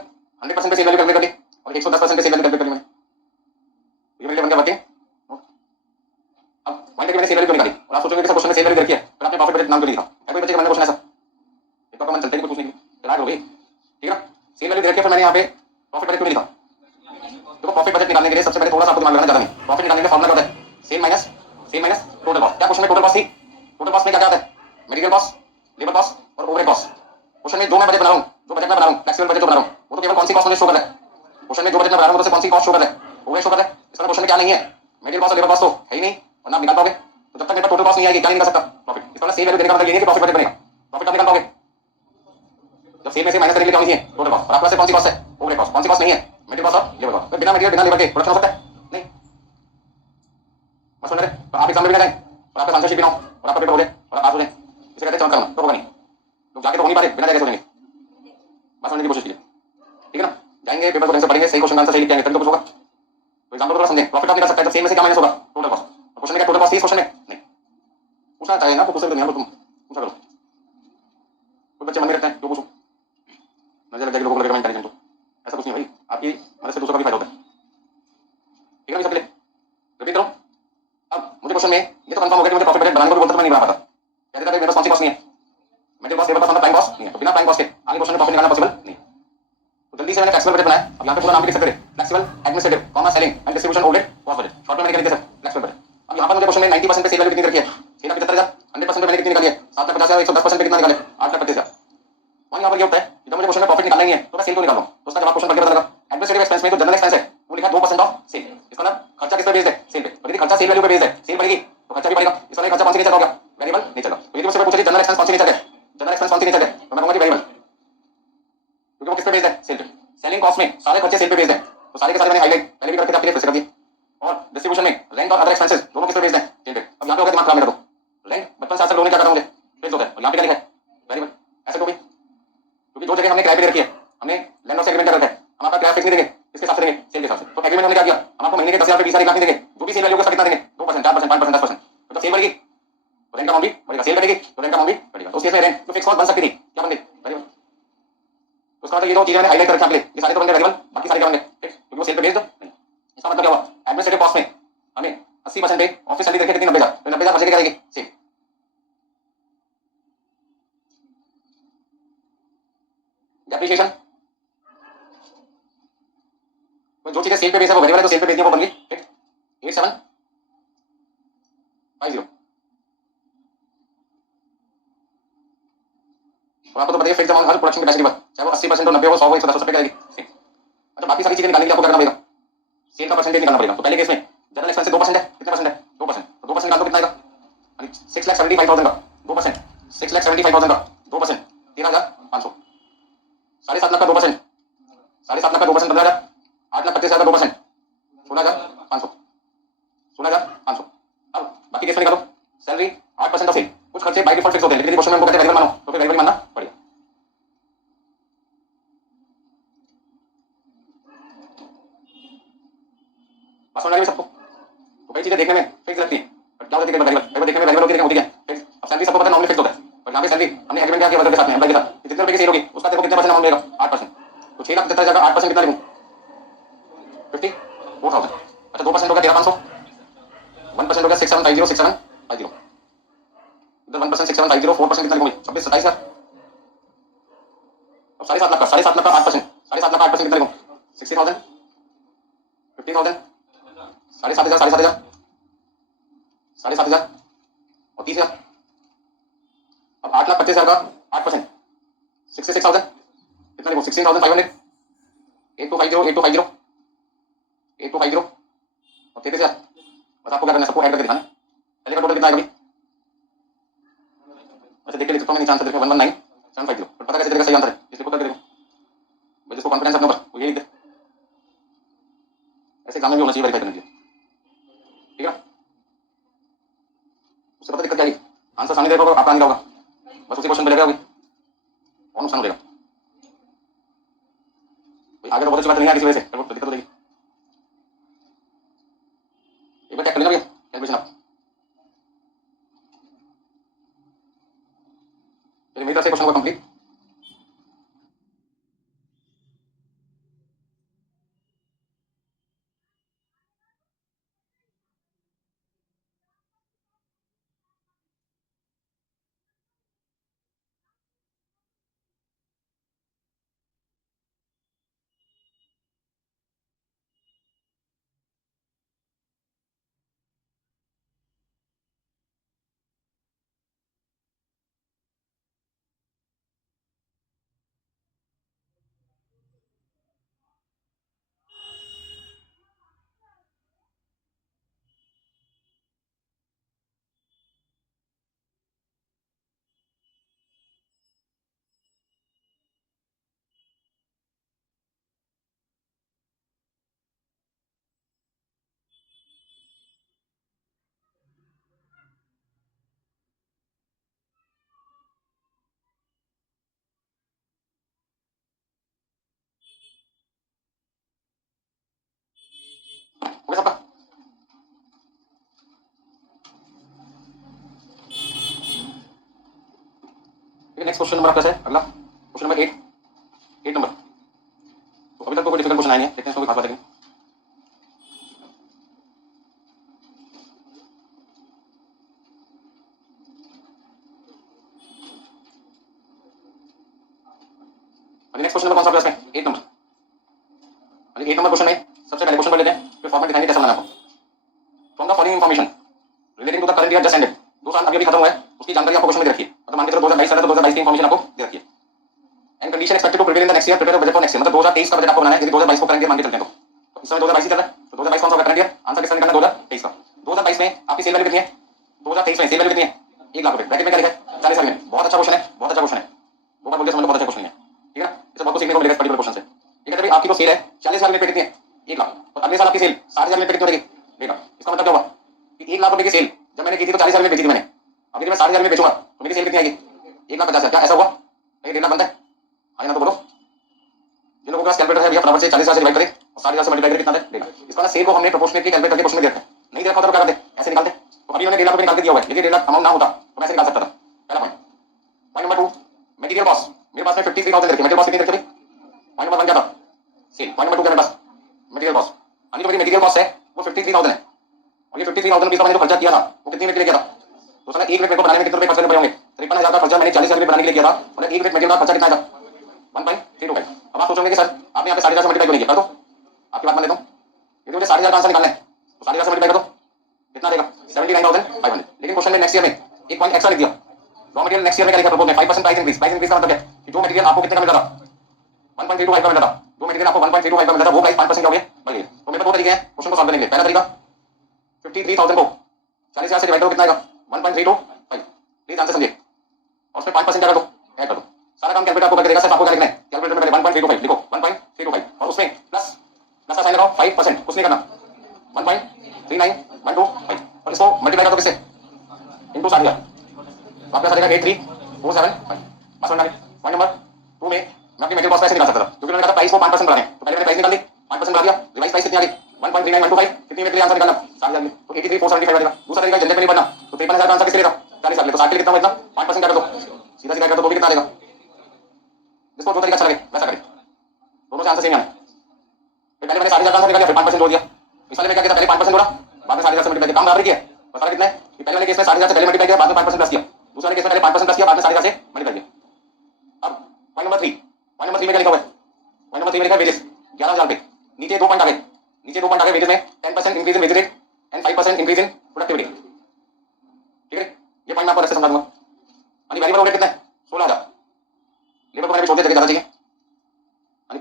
100% पे सेल वैल्यू कैलकुलेट कर ली और 110% पे सेल वैल्यू कैलकुलेट कर ली मैंने ये मेरे लिए बन गया बाकी अब पॉइंट है कि मैंने सेल वैल्यू क्यों निकाली और आप सोचोगे कि सब क्वेश्चन में सेल वैल्यू रखी है फिर आपने प्रॉफिट बजट नाम क्यों लिखा है कोई बच्चे का मैंने क्वेश्चन ऐसा एक तो मन चलते नहीं कुछ पूछने के लिए तैयार हो गई ठीक है ना सेल वैल्यू रखी है फिर मैंने यहाँ पे प्रॉफिट बजट क्यों लिखा देखो प्रॉफिट बजट निकालने के लिए सबसे पहले थोड़ा सा आपको दिमाग लगाना ज्यादा नहीं प्रॉफिट निकालने का फॉर्मूला क्या होता है सेल माइनस टोटल कॉस्ट क्या क्वेश्चन में टोटल कॉस्ट थी टोटल कॉस्ट में क्या क्या आता है मटेरियल कॉस्ट लेबर कॉस्ट और ओवरहेड कॉस्ट क्वेश्चन में जो मैं बजट बना रहा हूं जो बजट में बना रहा हूं फ्लेक्सिबल बजट जो बना रहा हूं वो तो केवल कौन सी कॉस्ट मुझे शो कर रहा है क्वेश्चन में जो बजट में बना रहा हूं तो कौन सी कॉस्ट शो कर रहा है ओवरहेड शो कर रहा है इसका क्वेश्चन में क्या नहीं है मटेरियल कॉस्ट और लेबर कॉस्ट तो है ही नहीं और ना निकाल पाओगे तो जब तक मेरे पास टोटल कॉस्ट नहीं आएगी क्या नहीं निकाल सकता प्रॉफिट इसका सेल वैल्यू देने का मतलब ये नहीं कि प्रॉफिट बजट बनेगा प्रॉफिट कब निकाल पाओगे जब सेल में से माइनस करेंगे क्या होनी चाहिए टोटल कॉस्ट और आपके पास कौन सी कॉस्ट है ओवरहेड कॉस्ट कौन सी कॉस्ट नहीं है मटेरियल कॉस्ट और लेबर कॉस्ट बिना मटेरियल बिना लेबर के प्रोडक्शन हो सकता है नहीं बस सुन रहे तो आप एग्जाम में भी ना जाए और आपका आंसर शीट भी ना हो और आपका पेपर हो जाए और आप पास हो जाए इसे कहते हैं चमत्कार होना तो होगा नहीं लोग जाके तो हो नहीं पाते बिना जाके सोचेंगे बात समझने की कोशिश कीजिए ठीक है ना जाएंगे पेपर को ढंग से पढ़ेंगे सही क्वेश्चन का आंसर सही लिख के आएंगे तभी तो कुछ होगा तो एग्जाम को थोड़ा समझें प्रॉफिट आप निकाल सकते हैं तो सेम में से क्या माइनस होगा टोटल कॉस्ट क्वेश्चन में क्या टोटल कॉस्ट 30 क्वेश्चन में नहीं पूछना चाहिए ना तो पूछे तो तुम पूछा करो कोई बच्चे मन में रखते हैं क्यों पूछो नजर लग जाएगी लोगों को लगेगा मैं इंटेलिजेंट हूं ऐसा कुछ नहीं भाई आपकी मदद से दूसरों का भी फायदा होता है ठीक है ना सबके लिए रिपीट करो अब मुझे क्वेश्चन में ये तो कंफर्म हो गया कि मुझे प्रॉफिट बजट बनाने को भी बोलता मैं नहीं बना पाता क्या देता है मेरे पास कौन सी कॉस्ट नहीं है मेरे पास लेबर कॉस्ट प्राइम कॉस्ट नहीं है तो बिना प्राइम कॉस्ट के आगे क्वेश्चन में प्रॉफिट निकालना पॉसिबल नहीं तो जल्दी से मैंने फ्लेक्सिबल बजट बनाया अब यहाँ पे पूरा नाम भी लिख सकते हैं flexible administrative comma selling and distribution overhead cost budget short में मैंने क्या लिखा है फ्लेक्सिबल बजट अब यहाँ पर मुझे क्वेश्चन में 90% पे सेल वैल्यू कितनी रखी है 6,75,000 100% पे मैंने कितनी निकाली है 7,50,000 110% पे कितना निकाले 8,35,000 और यहाँ पर ये होता है कि जब मुझे क्वेश्चन में प्रॉफिट निकालना ही है तो मैं सेल क्यों निकाल रहा हूँ तो उसका जवाब क्वेश्चन पढ़ के पता लगा एडमिनिस्ट्रेटिव एक्सपेंस में जो जनरल एक्सपेंस है वो लिखा 2% ऑफ सेल इसका मतलब खर्चा किस पे बेस्ड है सेल पे और यदि खर्चा सेल वैल्यू पे बेस्ड है सेल बढ़ेगी तो खर्चा भी बढ़ेगा इसका खर्चा कौन सी नेचर का हो गया वेरिएबल नेचर का तो यदि मुझसे पूछे जनरल एक्सपेंस कौन सी नेचर है जनरल एक्सपेंस कौन सी नेचर है तो मैं कहूंगा कि वेरिएबल क्योंकि वो किस पे बेस्ड है सेल पे सेलिंग कॉस्ट में सारे खर्चे सेल पे बेस्ड है तो सारे के सारे मैंने हाईलाइट पहले भी करके आपके लिए फिर से कर दिए और डिस्ट्रीब्यूशन में रेंट और अदर एक्सपेंसेस दोनों किस पे बेस्ड है सेल पे अब यहाँ पे हो गया दिमाग खराब मेरा तो रेंट बचपन से आज तक लोगों ने क्या करा मुझे बेस्ड होता है और यहाँ पे क्या लिखा है वेरिएबल ऐसे क्यों भी क्योंकि जो जगह हमने किराए पे दे रखी है हमने लैंडलॉर्ड से एग्रीमेंट कर रखा है हम आपका किराया फिक्स नहीं देंगे इसके हिसाब से देंगे सेल के हिसाब से तो एग्रीमेंट हमने क्या किया हम आपको महीने के 10,000 पे 20,000 लाख नहीं देंगे जो भी सेल वैल्यू का कितना देंगे 2% 4% 5% 10% तो जब सेल बढ़ेगी तो रेंट का अमाउंट भी बढ़ेगा सेल बढ़ेगी तो रेंट का अमाउंट भी बढ़ेगा तो उस केस में रेंट जो फिक्स कॉस्ट बन सकती थी क्या बन गई वेरिएबल तो उसका मतलब ये दो चीजें मैंने हाईलाइट कर रखी है ये सारे तो बन गए वेरिएबल बाकी सारे क्या बन गए फिक्स क्योंकि वो सेल पे बेस्ड नहीं इसका मतलब क्या हुआ एडमिनिस्ट्रेटिव कॉस्ट में हमें 80% पे ऑफिस सैलरी रखी कितनी 90,000 तो 90,000 बचे क्या रहेगी सेल डेप्रिसिएशन तो जो चीजें सेल पे बेस्ड है वो वेरिएबल है तो सेल पे बेस्ड है वो बन गई 8750 और आपको तो बताइए फिक्स अमाउंट हर प्रोडक्शन कैपेसिटी पर, चाहे वो 80% हो, 90 हो, 100 हो, 110 हो, सब पे करेगी। अच्छा, बाकी सारी चीजें निकालने के लिए आपको करना पड़ेगा, सेल का परसेंटेज निकालना पड़ेगा। तो पहले केस में जनरल एक्सपेंस 2% है, कितने परसेंट है? 2%। तो 2% निकाल दो, कितना आएगा? 6,75,000 का 2%, 6,75,000 का 2%, 13,500। 7.5 लाख का 2%, 7.5 लाख का 2%, 15,000। 8,25,000 का 2%, 16,500, 16,500। अब बाकी केस में निकालो, सैलरी 8% ऑफ सेल। कुछ खर्चे बाय डिफॉल्ट फिक्स होते हैं, लेकिन क्वेश्चन में हमको कहते हैं वेरिएबल मानो, तो फिर वेरिएबल मानना पड़ेगा। बस समझ आ गई सबको? तो कई चीजें देखने में फिक्स लगती है, बट क्या होती है वेरिएबल देखने में वेरिएबल होती है फिक्स। अब सैलरी सबको पता है नॉर्मली फिक्स होता है, बट यहाँ पे सैलरी हमने एग्रीमेंट क्या किया वर्कर के साथ में, एम्प्लॉय के साथ, जितने रुपए की सेल होगी उसका देखो कितने परसेंट अमाउंट मिलेगा, 8%। तो 6,75,000 का 8% कितना लिखूं? 54,000। अच्छा, 2% हो गया 13,500, 1% हो गया 6,750, 6,750। इधर 1% 6,750, 4% कितना लिखूंगी? 26, 27,000। अब 7.5 लाख का 7.5 लाख का 8%, 7.5 लाख का 8% कितना लिखूं? 60,000, 50,000, 7,500, 7,500, 7,500 और 30,000। अब 8,25,000 का 8%, 66,000 कितना लिखूं? 16,500, 8250, 8250, 8250 और 33,000। बस आपको क्या करना है, सबको ऐड करके दिखाना है। पहले का टोटल कितना आएगा अभी? अच्छा, देख के लिख सकता हूँ मैं नीचे आंसर, देखो 119,750। पर पता कैसे चलेगा सही आंसर है? इसलिए करके देखो, भाई जिसको कॉन्फिडेंस अपने ऊपर वो ये लिख दे। ऐसे एग्जाम में भी होना चाहिए वेरीफाई करने के लिए, ठीक है? उससे पता दिक्कत क्या है, आंसर सामने देखोगे आपका नहीं होगा, बस उसी क्वेश्चन पे लगेगा और नुकसान हो जाएगा। भाई आगे तो बहुत अच्छी बात नहीं है, किसी वजह से तो दिक्कत हो जाएगी। एक बार चेक कर लेना भैया कैलकुलेशन आप। चलिए मेरी तरफ से क्वेश्चन को कंप्लीट। हो गया सबका? नेक्स्ट क्वेश्चन नंबर आपका है अगला क्वेश्चन नंबर 8 नंबर। तो अभी तक तो कोई डिफिकल्ट क्वेश्चन आए नहीं है, देखते हैं इसमें कोई खास बात है। अभी नेक्स्ट क्वेश्चन नंबर कौन सा आपके पास में? 8 नंबर। अभी 8 नंबर क्वेश्चन में सबसे पहले क्वेश्चन पढ़ लेते हैं, फिर फॉर्मेट दिखाएंगे कैसा बनाना है आपको। From the following information relating to the current year just ended, 2 साल अभी खत्म हुआ है उसकी जानकारी आपको क्वेश्चन में दे रखी है। मतलब मान के चलो 2022 चल रहा है तो 2022 की इन्फॉर्मेशन आपको दे रखी है। And condition expected to prevail in the next year, prepare the budget for next year. मतलब 2023 का बजट आपको बनाना है, यदि 2022 को करंट ईयर मान के चलते हैं तो इस समय 2022 चल रहा है, तो 2022 कौन सा होगा करंट ईयर? आंसर किसका निकलना है? 2023 का। 2022 में आपकी सेल वैल्यू कितनी है? 2023 में सेल वैल्यू कितनी है? 1 लाख रुपए। ब्रैकेट में क्या लिखा है? 40 में। बहुत अच्छा क्वेश्चन है, बहुत अच्छा क्वेश्चन है, वो बात बोल के समझ लो, बहुत अच्छा क्वेश्चन है, ठीक है ना? इसे बहुत कुछ सीखने को मिलेगा इस पर्टिकुलर क्वेश्चन से। ये कहते हैं आपकी जो सेल है 40,000 यूनिट पे कितनी है? 1 लाख। और अगले साल आपकी सेल 60,000 यूनिट पे कितनी होगी? 1 लाख। इसका मतलब क्या हुआ कि 1 लाख रुपए की सेल जब मैंने की थी तो 40,000 में बेची थी मैंने, अब यदि मैं 60,000 में बेचूंगा तो मेरी सेल कितनी आएगी? 1,50,000। क्या ऐसा हुआ? ये 1.5 लाख बनता है? हाँ ना, तो बोलो। जिन लोगों के पास कैलकुलेटर है भैया फटाफट से 40,000 से डिवाइड करें और 60,000 से मल्टीप्लाई करें, कितना दे? 1 लाख। इसका सेल को हमने प्रोपोर्शनेटली कैलकुलेट करके क्वेश्चन में दिया था, नहीं देखा तो क्या करते? ऐसे निकालते। तो अभी मैंने 1.5 लाख रुपए निकाल के दिया हुआ है, यदि 1.5 लाख अमाउंट ना होता तो मैं ऐसे निकाल सकता था। पहला point. Point number 2, material cost. मेरे पास में 53,000 रखी, मटेरियल कॉस्ट कितनी रखी? पॉइंट नंबर 1 क्या था? सेल। पॉइंट नंबर 2 क्या मेरे पास? Material cost. यानी जो मेरी मटेरियल कॉस्ट है वो 53,000 है, और ये 53,000 रुपीज का मैंने जो खर्चा किया था वो कितनी मिनट के लिए किया था? तो सर 1 मिनट को बनाने में कितने रुपए खर्च करने पड़े होंगे? 53,000 का खर्चा मैंने 40,000 रुपए बनाने के लिए किया था, और 1 मिनट मटेरियल का खर्चा कितना आएगा? 1.325। अब आप सोचोगे कि सर आपने यहाँ पे 4,500 से मल्टीप्लाई क्यों नहीं किया? कर दो, आपकी बात मान लेता हूँ। यदि मुझे 60,000 का आंसर निकालना है तो 60,000 से मल्टीप्लाई कर दो, कितना देगा? 79,500। लेकिन क्वेश्चन में नेक्स्ट ईयर में एक पॉइंट एक्स्ट्रा लिख दिया, रॉ मटेरियल नेक्स्ट ईयर में क्या लिखा प्रपोज में 5% प्राइस इंक्रीज का मतलब क्या कि जो मटेरियल आपको कितने का मिल रहा था 1.325 का मिल रहा था, जो मटेरियल आपको 1.325 का मिल रहा था वो प्राइस 5% का हो गया बढ़ गई। तो मेरे पास दो तरीके हैं क्वेश्चन को सॉल्व करने के लिए। पहला तरीका 53,000 को 40,000 से डिवाइड करो कितना आएगा 1.325, प्लीज आंसर समझिए और उसमें 5% क्या कर दो ऐड कर दो। सारा काम कैलकुलेटर आपको करके देगा, सिर्फ आपको क्या लिखना है कैलकुलेटर में पहले 1.325 लिखो 1.325 और उसमें प्लस प्लस का साइन लगाओ 5%, कुछ नहीं करना 1.39125 और इसको मल्टीप्लाई कर दो किससे इनटू 60,000, आपके पास आ जाएगा 83,475। बस समझ में आ गया। पॉइंट नंबर 2 में मैं अपनी मेटेरियल कॉस्ट ऐसे निकाल सकता था क्योंकि उन्होंने कहा था प्राइस को 5% बढ़ाने, तो पहले मैंने प्राइस निकाल दी 5% बढ़ा दिया, रिवाइज प्राइस कितनी आ गई 1.39125, कितनी मेटेरियल आंसर निकालना 60,000, तो 83,475 आ जाएगा। दूसरा तरीका जनरेट में नहीं पढ़ना, तो 53,000 का आंसर किसके लिए था 40,000 तो 60 के लिए कितना बचना 5% क्या कर दो सीधा सीधा कर दो, तो भी कितना आ जाएगा। जिसको जो तरीका अच्छा लगे वैसा करें, दोनों से आंसर सेम आना। पहले मैंने 60,000 का आंसर निकाल दिया फिर 5% जोड़ दिया, इस वाले में क्या किया था पहले 5% जोड़ा बाद में 60,000 से मल्टीप्लाई किया, काम बराबर किया। बस कितना है कि पहले वाले केस में 60,000 से पहले मल्टीप्लाई किया बाद में 5% प्लस किया, दूसरे वाले केस में पहले 5% प्लस किया बाद में 60,000 से मल्टीप्लाई किया। अब पॉइंट नंबर 3, पॉइंट नंबर 3 में क्या लिखा हुआ है पॉइंट नंबर 3 में लिखा है वेजेस 11,000 पे, नीचे दो पॉइंट आ गए, नीचे दो पॉइंट आ गए वेजेस में 10% increase in wage rate and 5% increase in productivity. ठीक है ये पॉइंट मैं आपको अच्छे से समझा दूंगा। यानी वेरिएबल ओवरहेड कितना है 16,000, लेबर को मैंने छोड़ दिया जगह ज्यादा चाहिए यानी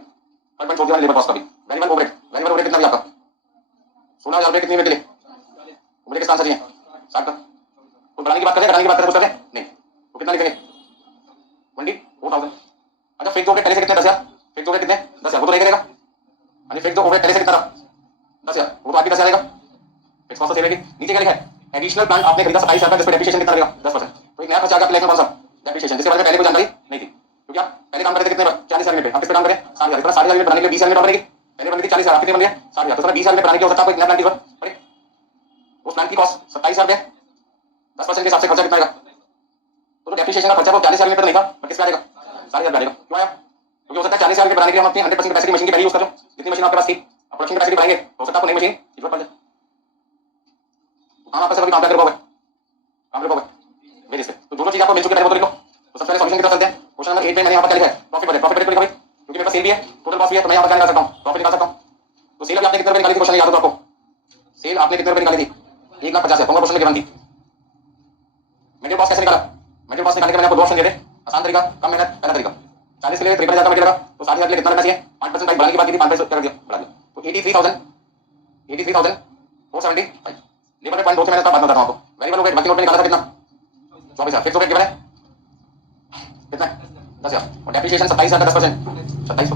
पर पॉइंट छोड़ दिया लेबर कॉस्ट का भी। वेरिएबल ओवरहेड कितना भी आपका 16,000 रुपये कितनी में के लिए मुझे किस आंसर चाहिए 60 का, तो बढ़ाने की बात करें घटाने की बात करें कुछ करें नहीं, तो कितना लिखेंगे 24,000। अच्छा फिक्स ओवरहेड पहले से कितने 10,000, फिक्स ओवरहेड कितने 10,000 वो तो रहेगा यानी फिक्स ओवरहेड पहले से कितना था 10,000 वो तो आपकी 10,000 आएगा, फिक्स कॉस्ट तो सेम रहेगी। नीचे क्या लिखा है एडिशनल प्लांट आपने खरीदा 27,000 का, जिस पर डेप्रिसिएशन कितना लगेगा 10%, तो एक नया खर्चा आ गया आपके लाइफ में कौन सा डेप्रिसिएशन, जिसके बारे में पहले कोई जानकारी नहीं थी क्योंकि आप पहले काम करते थे कितने पर 40,000 यूनिट पे, आप किस पे काम करें 60,000, इतना 60,000 यूनिट बनाने के लिए 20,000 यूनिट और बनेगी, पहले बनी थी 40,000 कितने बन गया 60,000, तो 20,000 यूनिट बनाने की हो सकता है आपको एक नया प्लांट की जरूरत पड़े, उस प्लांट की कॉस्ट 27,000 रुपये 10% के हिसाब से खर्चा कितना आएगा, तो डेप्रिसिएशन का खर्चा वो 40,000 यूनिट पर नहीं था पर किस पे आएगा 60,000 आएगा। क्यों आया क्योंकि हो सकता है 40,000 यूनिट बनाने के लिए हम अपनी 100% कैपेसिटी मशीन की पहले यूज कर लो, जितनी मशीन आपके पास थी आप प्रोडक्शन कैपेसिटी बढ़ाएंगे तो हो सकता है आपको नई मशीन की जरूरत पड़ जाए, काम आपका सभी काम क्या कर पाओगे काम कर पाओगे मेरे से। तो जो चीज आपको मिल चुकी है वो तो लिख लो। तो सबसे पहले सॉल्यूशन की तरफ चलते हैं। क्वेश्चन नंबर 8 में मैंने यहाँ पर क्या लिखा है प्रॉफिट बजट को लिखा भाई क्योंकि मेरे पास सेल भी है टोटल कॉस्ट भी है, तो मैं यहाँ पर क्या निकाल सकता हूँ प्रॉफिट निकाल सकता हूँ। तो सेल अभी आपने कितने रुपए निकाली थी क्वेश्चन याद हो तो आपको, सेल आपने कितने रुपए निकाली थी 1,50,000 क्वेश्चन में गिवन थी। मेटेरियल कॉस्ट कैसे निकाला, मेटेरियल कॉस्ट निकालने के मैंने आपको दो ऑप्शन दिए थे, आसान तरीका कम मेहनत, पहला तरीका 40 के लिए 53,000 का मटेरियल लगा तो 60,000 के लिए कितना लगना चाहिए 5% प्राइस बढ़ाने की बात की थी 5% कर दिया बढ़ा दिया तो 83,475। लेबर में पॉइंट दो थे मैंने बात बताता हूँ आपको। वेरिएबल ओवरहेड वर्किंग नोट में निकाला था कितना 24,000, फिक्स ओवरहेड गिवन है कितना 10,000 और डेप्रिसिएशन 27,000 का 10% 2700।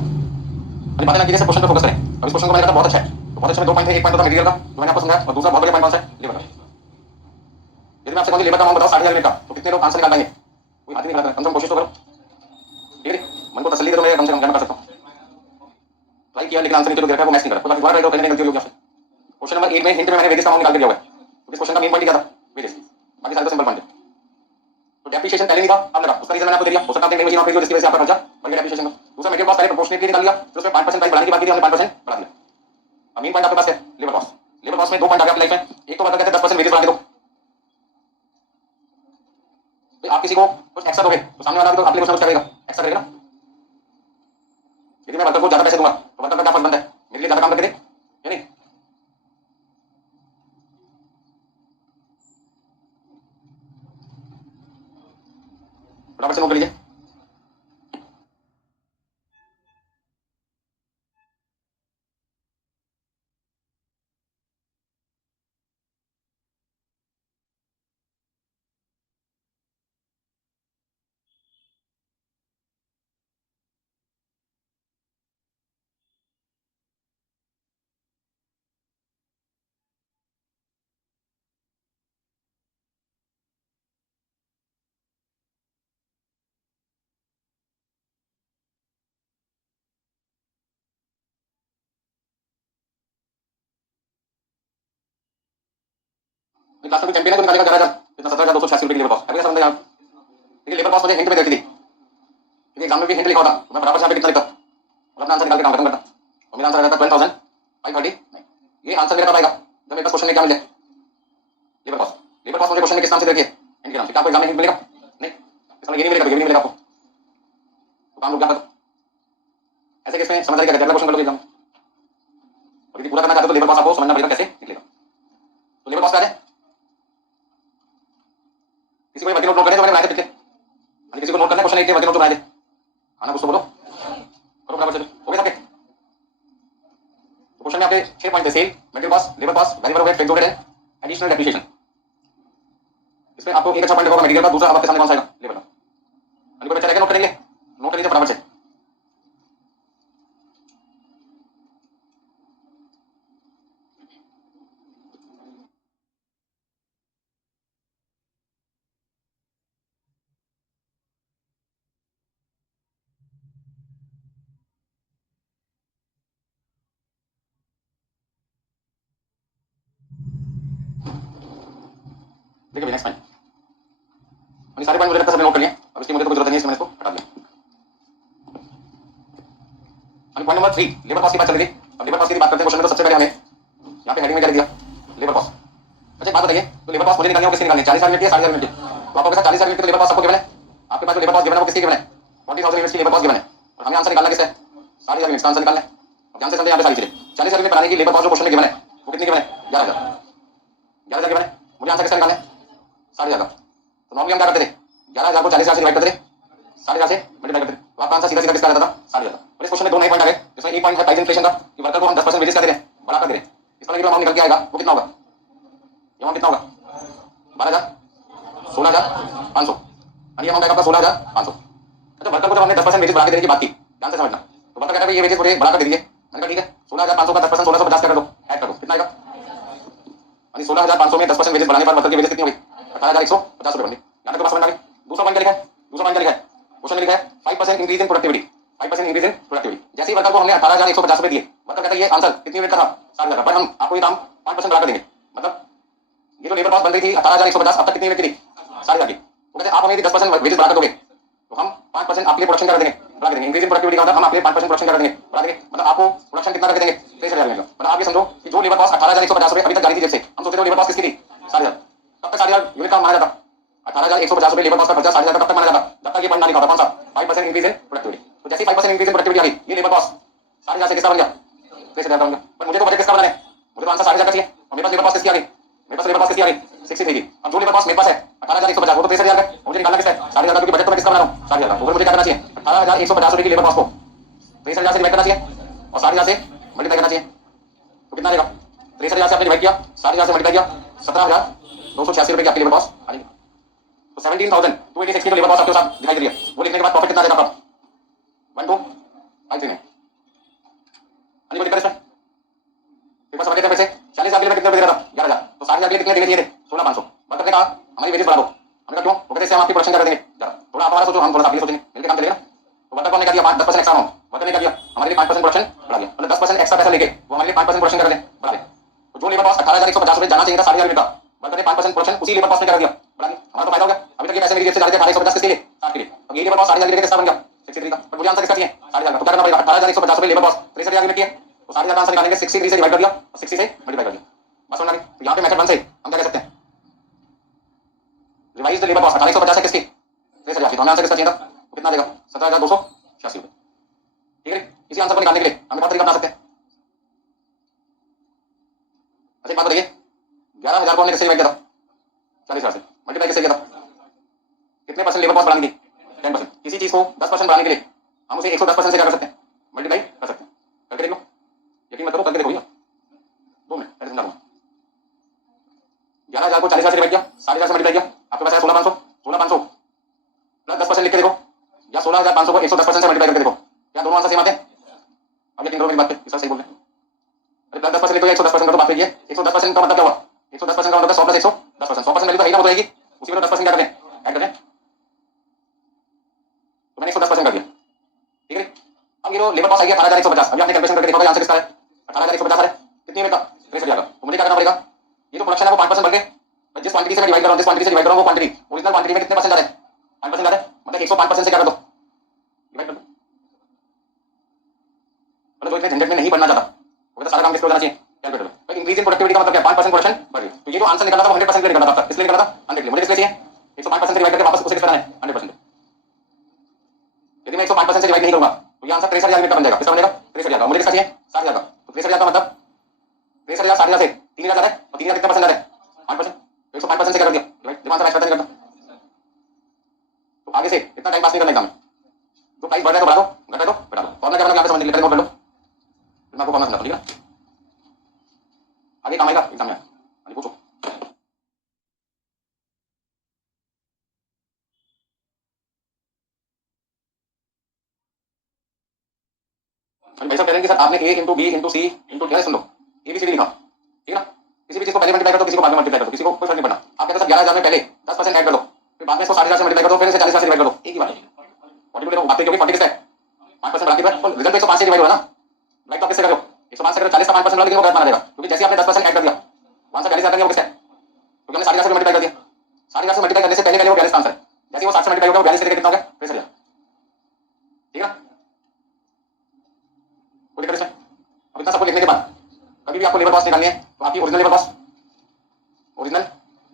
अभी बातें ना कीजिए, क्वेश्चन पे फोकस करें। अब इस क्वेश्चन को मैंने कहा बहुत अच्छा है, तो बहुत अच्छे में दो पॉइंट है, एक पॉइंट था मटेरियल का जो मैंने आपको समझाया और दूसरा बहुत बढ़िया पॉइंट कौन सा है लेबर का। यदि मैं आपसे कहूँ लेबर का अमाउंट बताओ 60,000 का तो कितने लोग आंसर निकाल पाएंगे, कोई हाथ नहीं निकालता, कम से कम कोशिश तो करो। ठीक है मन को तसल्ली दे दो, मैं कम से कम मैं कर सकता हूँ ट्राई किया लेकिन आंसर नीचे तो गिर गया, वो मैच नहीं कर, तो बाकी दोबारा ट्राई करो, कहीं गलती होगी आपसे। क्वेश्चन नंबर 8 में हिंट में मैंने वेजेस का अमाउंट निकाल के दिया हुआ है, तो इस क्वेश्चन का मेन पॉइंट क्या था वेजेस, बाकी सारे तो सिंपल पॉइंट है। तो डेप्रिसिएशन पहले नहीं था अब लगा, उसका रीजन मैंने आपको दे दिया, हो सकता है नई मशीन आप खरीदो जिसकी वजह से आपका खर्चा बढ़ गया डेप्रिसिएशन का। दूसरा मेटेरियल कॉस्ट पहले प्रोपोर्शनेटली निकाल लिया, फिर उसमें 5% प्राइस बढ़ाने की बात की थी, हमने 5% बढ़ा दिया। अब मेन पॉइंट आपके पास है लेबर कॉस्ट। लेबर कॉस्ट में दो पॉइंट आ गया आपकी लाइफ में, एक तो मतलब कहते हैं 10% वेजेस बढ़ा के दो, तो आप किसी को कुछ एक्स्ट्रा दोगे तो सामने वाला भी तो आपके लिए कुछ ना कुछ करेगा, एक्स्ट्रा करेगा ना। यदि मैं वर्कर को ज्यादा पैसे दूंगा तो वर्कर का क्या फर्ज बनता है मेरे लिए ज्यादा काम करके दे या नहीं। फटाफट से नोट कर लीजिए। क्लास में चैंपियन है तो निकालेगा 11,000 कितना 17,286 रुपये की लेबर कॉस्ट, अभी ऐसा बंदा यार। देखिए लेबर कॉस्ट मुझे हिंट में देखी थी, क्योंकि एग्जाम में भी हिंट लिखा होता तो मैं बराबर से यहाँ पे कितना लिखता और अपना आंसर निकाल के काम खत्म करता, और मेरा आंसर आ जाता 12,530। ये आंसर मेरा कब आएगा जब मेरे पास क्वेश्चन में क्या मिले लेबर कॉस्ट। लेबर कॉस्ट मुझे क्वेश्चन में किस नाम से देखिए हिंट के नाम से, क्या आपको एग्जाम में हिंट मिलेगा नहीं, इसमें ये नहीं मिलेगा, ये नहीं मिलेगा आपको, तो काम रुक जाता। ऐसे केस में समझ आएगा अगला क्वेश्चन कर लो एग्जाम, और यदि पूरा करना चाहते हो तो लेबर कॉस्ट आपको समझना पड़ेगा कैसे निकलेगा। तो लेबर कॉस्ट क्या है, किसी को वर्किंग नोट करें तो मैंने बनाया था पिछले क्वेश्चन 1 के वर्किंग नोट बनाए थे, खाना कुछ तो बोलो, करो बराबर चलो, हो गए सबके। तो क्वेश्चन में आपके 6 पॉइंट थे, sale, material cost, labour cost, variable overhead, fixed overhead and additional depreciation. इसमें आपको एक अच्छा पॉइंट होगा मटेरियल का, दूसरा आपके सामने कौन सा आएगा, लेबर का। कोई बच्चा रहेगा नोट करेंगे, नोट करिए फटाफट से। देखिए नेक्स्ट पॉइंट, ये सारे पॉइंट मुझे लगता है सबने नोट कर लिए, अब इसकी मुझे तो कोई जरूरत नहीं है, इसमें इसको हटा दिया। पॉइंट नंबर 3, लेबर कॉस्ट की बात चल रही थी। अब लेबर कॉस्ट की बात करते हैं क्वेश्चन में, तो सबसे पहले हमें यहाँ पे हेडिंग में क्या लिख दिया, लेबर कॉस्ट। अच्छा बात बताइए, तो लेबर कॉस्ट मुझे निकालनी है, किसकी निकालनी है, 40,000 यूनिट की 60,000 यूनिट की। तो आपको 40,000 यूनिट की लेबर कॉस्ट आपको गिवन है, आपके पास जो लेबर कॉस्ट गिवन है वो किसकी गिवन है, 40,000 यूनिट की लेबर कॉस्ट गिवन है, और हमें आंसर निकालना किसका है, 60,000 यूनिट का आंसर निकालना है। ध्यान से समझिए यहाँ पे सारी चीजें, 40,000 यूनिट बनाने की लेबर कॉस्ट जो क्वेश्चन में गिवन है वो कितनी गिवन है, 11,000, 11,000 गिवन है। मुझे आंसर किसका निकालना है, 60,000 का। तो नॉर्मली हम क्या करते थे, 11,000 को 40,000 से डिवाइड करते थे, 60,000 से मल्टीप्लाई करते थे, तो आपका आंसर सीधा सीधा किसका आता था, 60,000। और इस क्वेश्चन में दो नए पॉइंट आ गए, जिसमें एक पॉइंट है प्राइस इन्फ्लेशन का, कि वर्कर को हम 10% वेजेस क्या दे रहे हैं, बढ़ाकर दे रहे हैं। इस पर जो अमाउंट निकल के आएगा वो कितना होगा, ये अमाउंट कितना होगा, 12,000, 16,500, और ये अमाउंट आएगा आपका 16,500। अच्छा वर्कर को जब हमने 10% वेजेस बढ़ा के देने की बात की, ध्यान से समझना, तो वर्कर कहता है ये वेजेस मुझे बढ़ाकर दे दीजिए। मैंने कहा ठीक है, 16,500 का 10% 1650 कर दो, ऐड कर दो, कितना आएगा, 16,500 में 10% वेजेस बढ़ाने पर वर्कर की वेजेस कितनी होगी, 18,150 रुपए बनी। यहाँ तक तो समझ में आ गई। दूसरा पॉइंट क्या लिखा है, दूसरा पॉइंट क्या लिखा है, क्वेश्चन में लिखा है 5% increase in productivity, 5% increase in productivity. जैसे ही वर्कर को हमने 18,150 रुपए दिए, वर्कर कहता है ये आंसर कितनी यूनिट का था, 60,000 का, बट हम आपको ये दाम 5% बढ़ा कर देंगे। मतलब ये जो लेबर कॉस्ट बन रही थी 18,150, अब तक कितनी यूनिट की थी, 60,000 की। वो कहते हैं आप हमें 10% वेजेस बढ़ा कर दोगे तो हम 5% आपके लिए प्रोडक्शन कर देंगे, बढ़ा देंगे। इंक्रीज इन प्रोडक्टिविटी का मतलब हम आपके लिए 5% प्रोडक्शन कर देंगे, बढ़ा देंगे। मतलब आपको प्रोडक्शन कितना कर देंगे, 23,000 यूनिट का। मतलब आप ये समझो कि जो लेबर कॉस्ट 18,150 रुपए अभी तक जारी थी, जब से हम सोचते थे लेबर कॉस्ट किसकी थी, 60,000। तब तक 60,000 यूनिट का माना जाता, 18,150 रुपए लेबर कॉस्ट का खर्चा 60,000 का तब तक माना जाता, जब तक ये पॉइंट ना लिखा होता, कौन सा, 5% इंक्रीज इन प्रोडक्टिविटी। तो जैसे ही 5% इंक्रीज इन प्रोडक्टिविटी आ गई, ये लेबर कॉस्ट 60,000 से किसका बन गया, 23,000 का बन गया। पर मुझे तो बजट किसका बनाना है, मुझे तो आंसर 60,000 का चाहिए, और मेरे पास लेबर कॉस्ट किसकी आ गई, मेरे पास लेबर कॉस्ट किसकी आ गई, 63 की। अब जो लेबर कॉस्ट मेरे पास है 18,150, वो तो 23,000 का, मुझे निकालना किसका है, 60,000 का, क्योंकि बजट तो मैं किसका बना रहा हूँ, 60,000 का। मुझे क्या करना चाहिए, 18,150 रुपए की लेबर कॉस्ट को 23,000 से डिवाइड करना चाहिए और 60,000 से मल्टीप्लाई करना चाहिए। तो कितना आएगा, 23,000 से आपने डिवाइड किया, 60,000 से मल्टीप्लाई किया, 17,286 रुपए की आपकी लेबर कॉस्ट आ गई। तो 17,286 की लेबर कॉस्ट आपके साथ दिखाई दे रही है। वो लिखने के बाद प्रॉफिट कितना देगा आपका, 1253 में। अभी कोई दिक्कत इसमें, पेपर समझ लेते हैं। पैसे 40,000 के लिए कितने रुपए दे रहा था, 11,000। तो 60,000 के लिए कितने देने चाहिए थे, 16,500। वर्कर ने कहा हमारी वेजेस बढ़ा दो, हमने कहा क्यों, वो कहते हैं हम आपकी प्रोडक्शन कर देंगे जरा, थोड़ा आप हमारा सोचो, हम थोड़ा आप ये सोचेंगे, मिलकर काम चलेगा ना। तो वर्कर को हमने कहा दिया 10% एक्स्ट्रा अमाउंट, वर्कर ने क्या दिया, हमारे लिए 5% प्रोडक्शन बढ़ा दिया। मतलब 10% एक्स्ट्रा पैसा लेके वो हमारे लिए 5% प्रोडक्शन कर दें, बढ़ा दें। तो जो लेबर कॉस्ट 18,150 रुपए जाना चाहिए था 60,000 यूनिट का, वर्कर ने 5% प्रोडक्शन उसी लेबर कॉस्ट में कर दिया, बढ़ा दिया। हमारा तो फायदा हो गया। अभी तक ये पैसे मेरी जेब से जा रहे थे 18,150 किसके लिए, 60 के लिए। अब ये लेबर कॉस्ट 60,000 के लिए किसका बन गया, 63 का। पर मुझे आंसर किसका चाहिए, 60,000 का। तो क्या करना पड़ेगा, 18,150 रुपए लेबर कॉस्ट 63,000 यूनिट की है, तो 60,000 का आंसर निकालेंगे, 63 से डिवाइड कर दिया और 60 से मल्टीप्लाई कर दिया, बस होना नहीं। तो यहाँ पे मेथड 1 से हम क्या कह सकते हैं, रिवाइज द लेबर कॉस्ट 18,150 है किसकी, 23,000 की। तो हमें आंसर किसका चाहिए था, तो कितना देगा, 17,286 रुपए। ठीक है, इसी आंसर को निकालने के लिए हम बहुत तरीका अपना सकते हैं। अच्छा एक बात बताइए, 11,000 को हमने किससे डिवाइड किया था, 40,000 से, मल्टीप्लाई किससे किया था, कितने परसेंट लेबर कॉस्ट बढ़ानी थी, 10%। किसी चीज को 10% बढ़ाने के लिए हम उसे 110% से क्या कर सकते हैं, मल्टीप्लाई कर सकते हैं। करके देख लो, यकीन मत करो, करके देखो भैया, 2 मिनट ऐसे समझा दूंगा। 11,000 को 40,000 से डिवाइड किया, 60,000 से मल्टीप्लाई किया, आपके पास है 16,500, 16,500 प्लस 10% लिख के देखो, या 16,500 को 110% से मल्टीप्लाई करके देखो, क्या दोनों आंसर सेम आते हैं। अब यकीन करो मेरी बात पे, सर सही बोल रहे हैं। अरे प्लस 10% लिखो या 110% का, तो बात पे ये 110% का मतलब क्या हुआ, 110% का मतलब 100 प्लस 110%, 100% वैल्यू तो है ना, वो तो रहेगी, उसी में तो 10% क्या करें, ऐड करें। तो मैंने 110% कर दिया, ठीक है। अब ये जो लेबर कॉस्ट आई है 18,150, अभी आपने कैलकुलेशन करके देखोगे आंसर किसका है, 18,150 है, कितनी यूनिट का, 23,000 का। तो मुझे क्या करना पड़ेगा, ये जो प्रोडक्शन है वो 5% बढ़ के जिस क्वांटिटी से मैं डिवाइड कर रहा हूं, जिस क्वांटिटी से डिवाइड कर रहा हूं, वो क्वांटिटी ओरिजिनल क्वांटिटी में कितने परसेंट ज्यादा है, 5% ज्यादा है। मतलब 105% से क्या कर दो, डिवाइड कर दो। मतलब जो इतने झंझट में नहीं पड़ना चाहता, वो तो सारा काम किसको जाना चाहिए, कैलकुलेटर में। भाई इंक्रीज इन प्रोडक्टिविटी का मतलब क्या, 5% प्रोडक्शन बढ़ गई। तो ये जो आंसर निकला था वो 100% के लिए निकला था, इसलिए निकला था 100 के लिए। मुझे किसलिए चाहिए, 105% से डिवाइड करके वापस उसे किस करना है, 100%। यदि मैं 105% से डिवाइड नहीं करूंगा तो ये आंसर 63,000 यूनिट का बन जाएगा, किसका बनेगा, 63,000 का। मुझे किसका चाहिए, 60,000 का। तो 63,000 का मतलब 63,000 60,000 से 3,000 ज्यादा है, और 3,000 कितने परसेंट ज्यादा है, 5%। तो 105% से क्या कर दिया, जब आंसर मैच करते नहीं करता। तो आगे से इतना टाइम पास नहीं करना एग्जाम में, आगे काम आएगा एग्जाम में। हाँ जी, पूछो। अभी भाई साहब कह रहे हैं कि सर आपने A into B into C into D, सुन लो, ए बी सी डी लिखा, ठीक है ना, किसी भी चीज को पहले मल्टीप्लाई कर दो, किसी को बाद में मल्टीप्लाई कर दो, किसी को कोई फर्क नहीं पड़ना। आप कहते हैं सर 11,000 में पहले 10% ऐड कर दो, फिर बाद में इसको 60,000 से मल्टीप्लाई कर दो, फिर इसे 40,000 से डिवाइड कर दो, एक ही बात है। 42 देखो बात क्योंकि 40 किसका है, 5% बाकी पर रिजल्ट पे 105 से डिवाइड हो ना, राइट। तो आप किससे कर रहे हो, 105 से करो, 40 का 5% लगा देंगे वो गलत माना जाएगा, क्योंकि जैसे आपने 10% ऐड कर दिया वहां से 40,000 वो किसका है, क्योंकि हमने 60,000 से मल्टीप्लाई कर दिया, 60,000 से मल्टीप्लाई करने से पहले वो 42 का आंसर है, जैसे वो 60 से मल्टीप्लाई होगा 42 से कितना हो गया, फिर से ठीक है ना, कोई दिक्कत इसमें। अब इतना सबको लिखने के बाद कभी भी आपको लेबर कॉस्ट निकालनी है तो आपकी original labour cost, original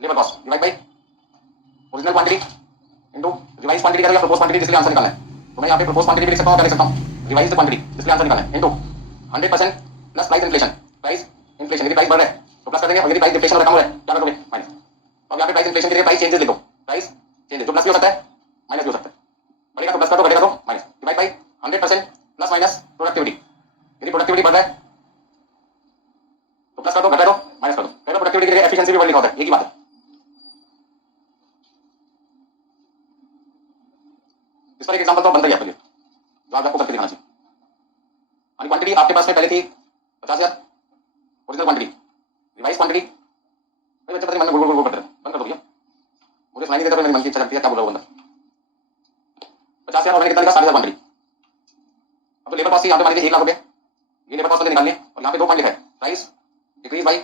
labour cost divide by original quantity into revise quantity करो या प्रोपोज क्वांटिटी जिसके आंसर निकालना है। तो मैं यहां पे प्रोपोज क्वांटिटी भी लिख सकता हूं, क्या लिख सकता हूं, रिवाइज्ड क्वांटिटी जिसके आंसर निकालना है into 100% plus price inflation, price inflation यदि प्राइस बढ़ रहा है तो प्लस कर देंगे, और यदि प्राइस डिफ्लेशन हो रहा है क्या करोगे, माइनस। तो अब यहां पे प्राइस इन्फ्लेशन के लिए प्राइस चेंजेस लिख दो, प्राइस चेंजेस जो प्लस भी हो सकता है माइनस भी हो सकता है, बढ़ेगा तो प्लस कर दो, घटेगा तो minus, divide by 100% plus minus productivity, यदि प्रोडक्टिविटी बढ़ रहा है तो प्लस कर दो, घटा दो, माइनस कर दो, पहले प्रोडक्टिविटी के लिए एफिशिएंसी भी वर्ड लिखा होता है, एक ही बात है। इस पर एक एग्जांपल तो बनता ही है आपके लिए, जो आपको करके दिखाना चाहिए। और क्वांटिटी आपके पास में पहले थी 50,000 ओरिजिनल क्वांटिटी, रिवाइज क्वांटिटी, भाई बच्चे पता नहीं मन में गुड़ करते रहे, बंद कर दो भैया, मुझे सुनाई नहीं देता, मेरी मन की इच्छा चलती है, क्या बोल रहा हूँ बंदा। 50,000 और मैंने कितना लिखा, 60,000 क्वांटिटी। अब तो लेबर कॉस्ट यहाँ पे मान लीजिए 1 लाख रुपए, ये लेबर कॉस्ट निकालनी है, और यहाँ पे 2 पॉइंट लिखा है, price decrease by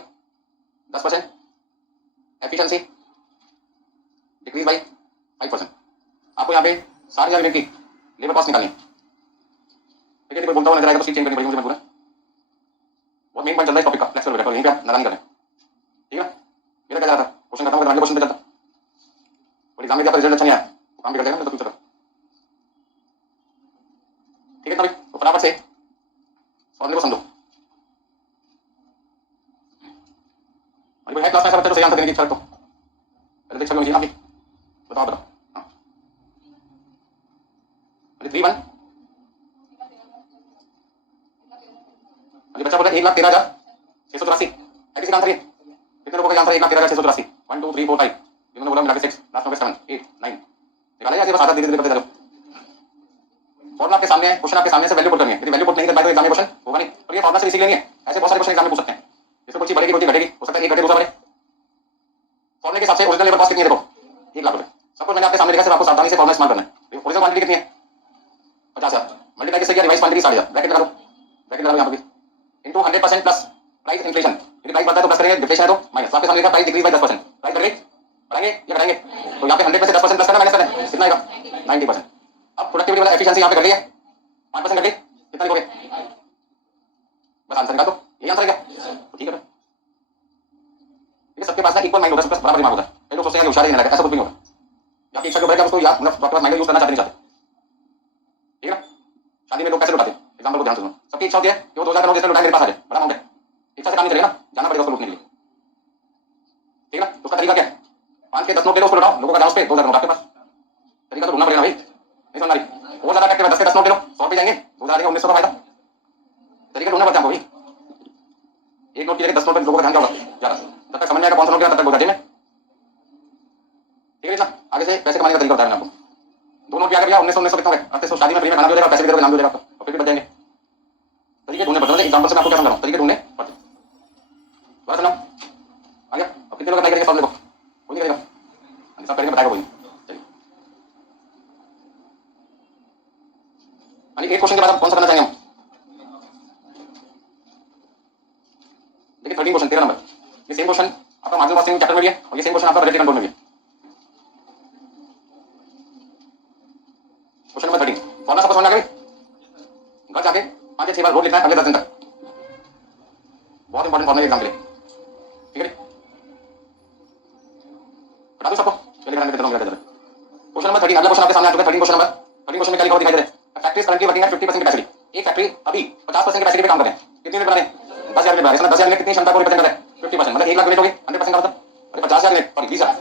10%, efficiency decrease by 5%। आपको यहाँ पे 60,000 यूनिट की लेबर कॉस्ट निकालनी है, ठीक है, कोई बोलता हुआ नजर आएगा तो सीट चेंज करनी पड़ेगी मुझे मजबूर है, बहुत मेन पॉइंट चल रहा है टॉपिक का, फ्लेक्सिबल बैठो, यहीं पे आप नाराज नहीं कर रहे, ठीक है। मेरा क्या जा रहा था, क्वेश्चन करता हूँ, अगले क्वेश्चन पे चलता, और एग्जाम में भी आपका रिजल्ट अच्छा नहीं आया तो काम भी कर जाएगा मतलब फ्यूचर, ठीक है। तो फटाफट से फॉर्मूले को समझो, और कोई है क्लास में ऐसा बच्चा जो सही आंसर देने की इच्छा रखो, पहले इच्छा क्यों आपकी, बताओ बताओ। हाँ 3 1, बच्चा बोला 1,13,684 है किसी का आंसर, ये कितने लोगों का आंसर 1,13,684, 1 2 3 4 5, जिन्होंने बोला मिला के 6, लास्ट में 7 8 9 निकाला, या बस आधा धीरे धीरे करते जाओ। फॉर्मूला आपके सामने है, क्वेश्चन आपके सामने से वैल्यू पुट करनी है, यदि वैल्यू पुट नहीं कर पाए तो एग्जाम में क्वेश्चन होगा नहीं, और ये फॉर्मूला से इसी लेनी है, ऐसे बहुत सारे क्वेश्चन एग्जाम में पूछ सकते हैं, इसमें कोई चीज बढ़ेगी कोई चीज घटेगी, हो सकता है एक घटे दूसरा बढ़े। फॉर्मूले के हिसाब से ओरिजिनल लेबर कॉस्ट कितनी है, देखो 1 लाख रुपए, सब कुछ मैंने आपके सामने लिखा, सिर्फ आपको सावधानी से फॉर्मूला इस्तेमाल करना है। ओरिजिनल क्वांटिटी कितनी है 50,000, मल्टीप्लाई किससे किया, रिवाइज क्वांटिटी 60,000, ब्रैकेट लगा दो, ब्रैकेट लगा दो यहाँ पे इनटू 100% प्लस प्राइस इन्फ्लेशन, यदि प्राइस बढ़ता है तो प्लस करेंगे, डिफ्लेशन है तो माइनस, आपके सामने लिखा प्राइस डिक्रीज बाय 10%, प्राइस बढ़ गई बढ़ाएंगे या घटाएंगे, तो यहाँ पे 100 में से 10% प्लस करना माइनस करना है, कितना आएगा 90%। अब प्रोडक्टिविटी वाला एफिशिएंसी यहाँ पे कर रही है 5% घटी, कितना लिखोगे, बस आंसर निकाल दो, यही आंसर है क्या, तो ठीक है। ठीक है, सबके पास ना इक्वल माइंड होता है, सबका बराबर दिमाग होता है, कई लोग सोचते हैं कि होशियार ही नहीं लगा, ऐसा कुछ नहीं होता, आपकी इच्छा जो बढ़ेगा उसको याद मतलब माइंड यूज करना चाहते नहीं चाहते, ठीक है ना। शादी में लोग कैसे लुटाते हैं, एग्जाम्पल को ध्यान से सुनो, सबकी इच्छा होती है कि वो 2,000 करोड़ जिसने लुटाए मेरे पास आ जाए, बड़ा अमाउंट है, इच्छा से काम नहीं चलेगा ना, जाना पड़ेगा उसको लूटने के लिए, ठीक है ना। उसका तरीका क्या है, 5 के 10 नोट ले लो, उसको लुटाओ, लोगों का जाओ उस पे 2,000 नोट आपके पास, तरीका तो ढूंढना पड़ेगा भाई, नहीं समझ आ रही, और ज्यादा एक्टिव है, 10 के 10 नोट ले लो, 100 पे जाएंगे, 2,000 का 1,900 का फायदा, तरीका ढूंढना पड़ता है हमको भाई, एक नोट की जगह 10 नोट पे लोगों का ध्यान क्या होगा ज्यादा, तब तक समझ में आएगा कौन सा नोट क्या तब तक होगा जेब में, ठीक है ना। आगे से पैसे कमाने का तरीका बताया मैंने आपको, 2 नोट भी आ गया, 1,900 कितना हो गया, अब तो शादी में फ्री में खाना भी हो जाएगा, पैसे भी देगा, नाम भी हो जाएगा, और फिर भी बच जाएंगे, तरीके ढूंढने पड़ते हैं। एग्जांपल से मैं आपको क्या समझा रहा हूं, तरीके ढूंढने पड़ते हैं, बड़ा सलाम आ गया। अब कितने लोग अप्लाई करेंगे फॉर्म देखो, कोई नहीं करेगा, सब करेंगे बताएगा कोई नहीं, चलिए। एक क्वेश्चन के बाद आप कौन सा करना चाहेंगे हम, देखिए 13 क्वेश्चन 13 नंबर, ये सेम क्वेश्चन आपका मार्जिनल कॉस्टिंग चैप्टर में भी है, और ये सेम क्वेश्चन आपका बजट कंट्रोल में भी है। क्वेश्चन नंबर 13, फॉर्मूला सबको समझ आ गया, घर जाके 5 या 6 बार रोज लिखना है अगले 10 दिन तक, बहुत इंपॉर्टेंट फॉर्मूला एग्जाम के लिए, ठीक है। बता दो सबको, चलिए कराने देता हूं जरा। क्वेश्चन नंबर 13, अगला क्वेश्चन आपके सामने आ चुका है, 13 क्वेश्चन नंबर, 13 क्वेश्चन में क्या लिखा हुआ दिखाई दे रहा है, factory is currently working at 50% capacity, एक फैक्ट्री अभी 50% कैपेसिटी पे काम कर रहे हैं, कितनी यूनिट बना रहे हैं, 10,000 यूनिट बना रहे हैं, 10,000 यूनिट कितनी क्षमता को रिप्रेजेंट कर रहा है, 50%, मतलब 1 लाख यूनिट हो गई, 100% का मतलब, अरे 50,000 यूनिट सॉरी 20,000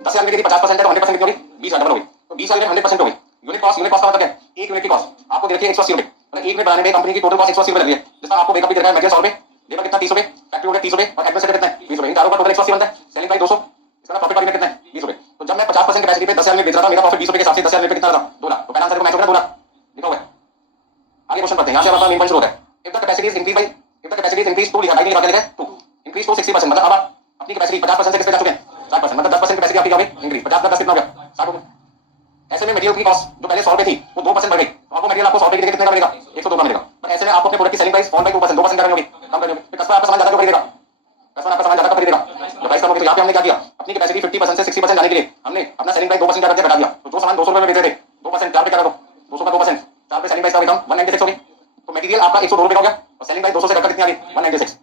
10,000 यूनिट की 50% है तो 100% कितनी होगी, 20,000 डबल होगी, तो 20,000 यूनिट 100% होगी। यूनिट कॉस्ट का मतलब क्या है, एक यूनिट की कॉस्ट आपको देखिए 180 रुपए, मतलब एक यूनिट बनाने में कंपनी की टोटल कॉस्ट 180 रुपए लग रही है, जिसका आपको बेकअप भी दे रहा है मटेरियल 100 रुपए, लेबर कितना 30 रुपए, फैक्ट्री हो गया 30 रुपए और एडमिनिस्ट्रेटिव कितना है 20 रुपए। इन चारों का टोटल 180 बनता है। सेलिंग प्राइस 200, इसका प्रॉफिट मार्जिन कितना है 20 रुपए। तो जब मैं 50% कैपेसिटी पे 10,000 में बेच रहा था, मेरा प्रॉफिट 20 रुपए के हिसाब से 10,000 रुपए कितना था 2 लाख। तो पहला आंसर को मैच हो गया 2 लाख लिखा हुआ है। आगे क्वेश्चन पढ़ते हैं। यहां से आपका मेन पॉइंट शुरू होता है। If the capacity is increase by if the capacity is increase to लिखा है, नहीं लिखा है 2 इंक्रीज टू 60%, मतलब अब आप अपनी कैपेसिटी 50% से किस पे जा चुके हैं 60%, मतलब 10% कैपेसिटी आपकी जाओगे इंक्रीज 50 का 10 कितना हो गया 60 हो गया। ऐसे में मटेरियल की कॉस्ट जो पहले 100 रुपए थी वो 2% बढ़ गई, तो आपको मटेरियल आपको 100 रुपए की जगह कितने का मिलेगा 102 का मिलेगा। बट ऐसे में आपको अपने प्रोडक्ट की सेलिंग प्राइस फॉल बाय 2%, 2% करनी होगी, कम करनी होगी। फिर कस्टमर आपका सामान ज्यादा क्यों खरीदेगा, कस्टमर आपका सामान ज्यादा क्यों खरीदेगा जब प्राइस कम होगी। तो यहाँ पे हमने क्या किया, अपनी कैपेसिटी 50% से 60% जाने के लिए हमने अपना सेलिंग प्राइस 2% क्या कर दिया, घटा दिया। तो जो सामान 200 रुपए में बेच रहे थे 2% 4 पे क्या कर दो 200 का 2%, 4 पे सेलिंग प्राइस का कम 196 होगी। तो मटेरियल आपका 102 रुपए का हो गया और सेलिंग प्राइस 200 से घटकर कितनी आ गई 196।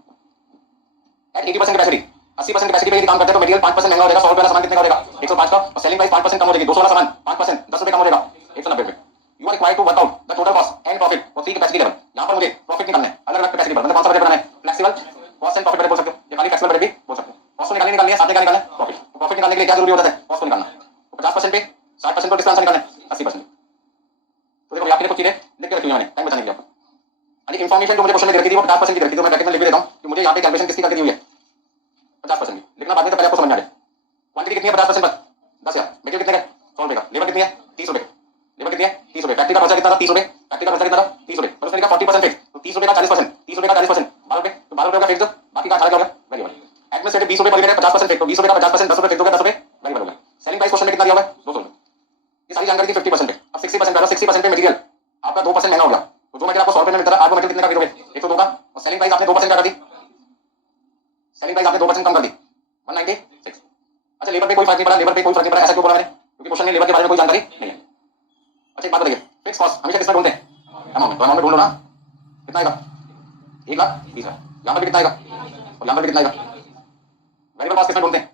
एट 80% कैपेसिटी 80% कैपेसिटी पे यदि काम करते हैं तो मटेरियल 5% महंगा हो जाएगा। 100 रुपए वाला सामान कितने का हो जाएगा 105 का, और सेलिंग प्राइस 5% कम हो जाएगी। 200 वाला सामान 5% 10 रुपए कम हो जाएगा 190 रुपए। You are required to work out the total cost and profit for 3 capacity level. यहां पर मुझे प्रॉफिट निकालना है अलग अलग कैपेसिटी पर, मतलब कौन सा बजट बनाना है, flexible cost and profit budget बोल सकते हो, या खाली फ्लेक्सिबल बजट भी बोल सकते हो। कॉस्ट को निकालनी है, साथ में क्या निकालना है प्रॉफिट। तो प्रॉफिट निकालने के लिए क्या जरूरी होता है, कॉस्ट को निकालना। तो 50% पे 60% को किसका आंसर निकालना है 80%। तो देखो आपके लिए कुछ चीजें लिख के रखी हुई मैंने टाइम बचाने के लिए आपको। यानी इन्फॉर्मेशन जो मुझे क्वेश्चन में दे रखी थी वो 50% की दे रखी थी, तो मैं ब्रैकेट में लिख भी देता हूं कि मुझे यहां पे कैलकुलेशन किसकी करके दी हुई है 50% की। लिखना बाद में तो पहले आपको समझ में आ जाए। क्वांटिटी कितनी है 50% पर 10,000, मटेरियल कितने का 100 रुपए का, लेबर कितनी है 30 रुपए, लेबर कितनी है 30 रुपए, फैक्ट्री का खर्चा कितना था 30 रुपए, फैक्ट्री का खर्चा कितना था 30 रुपए, पर उसने लिखा 40% फिक्स, तो 30 रुपए का 40%, 30 रुपए का 40% 12 रुपए, तो 12 रुपए का फिक्स, बाकी का 18 क्या हो गया वेरिएबल। एडमिनिस्ट्रेटिव 20 रुपए पर यूनिट है 50% फिक्स, तो 20 रुपए का 50% 10 रुपए फिक्स हो गया 10 रुपए वेरिएबल हो गया। सेलिंग प्राइस क्वेश्चन में कितना दिया हुआ है 200 रुपए। ये सारी जानकारी थी 50% पे। अब 60% पे 60% पे मटेरियल आपका 2% महंगा हो गया, तो जो मटेरियल आपको 100 रुपए में मिलता था आपको मटेरियल कितने का खरीदोगे 102 का, और सेलिंग प्राइस आपने 2% क्या कर दी, सेलिंग प्राइस आपने 2% कम कर दी 196। अच्छा लेबर पे कोई फर्क नहीं पड़ा, लेबर पे कोई फर्क नहीं पड़ा, ऐसा क्यों बोला मैंने, क्योंकि क्वेश्चन में लेबर के बारे में कोई जानकारी नहीं है। अच्छा एक बात बताइए, फिक्स कॉस्ट हमेशा किसमें ढूंढते हैं अमाउंट में, तो अमाउंट में ढूंढ लो ना कितना आएगा 1,20,000, यहाँ पर भी कितना आएगा और यहाँ पर भी कितना आएगा। वेरिएबल कॉस्ट किसमें ढूंढते हैं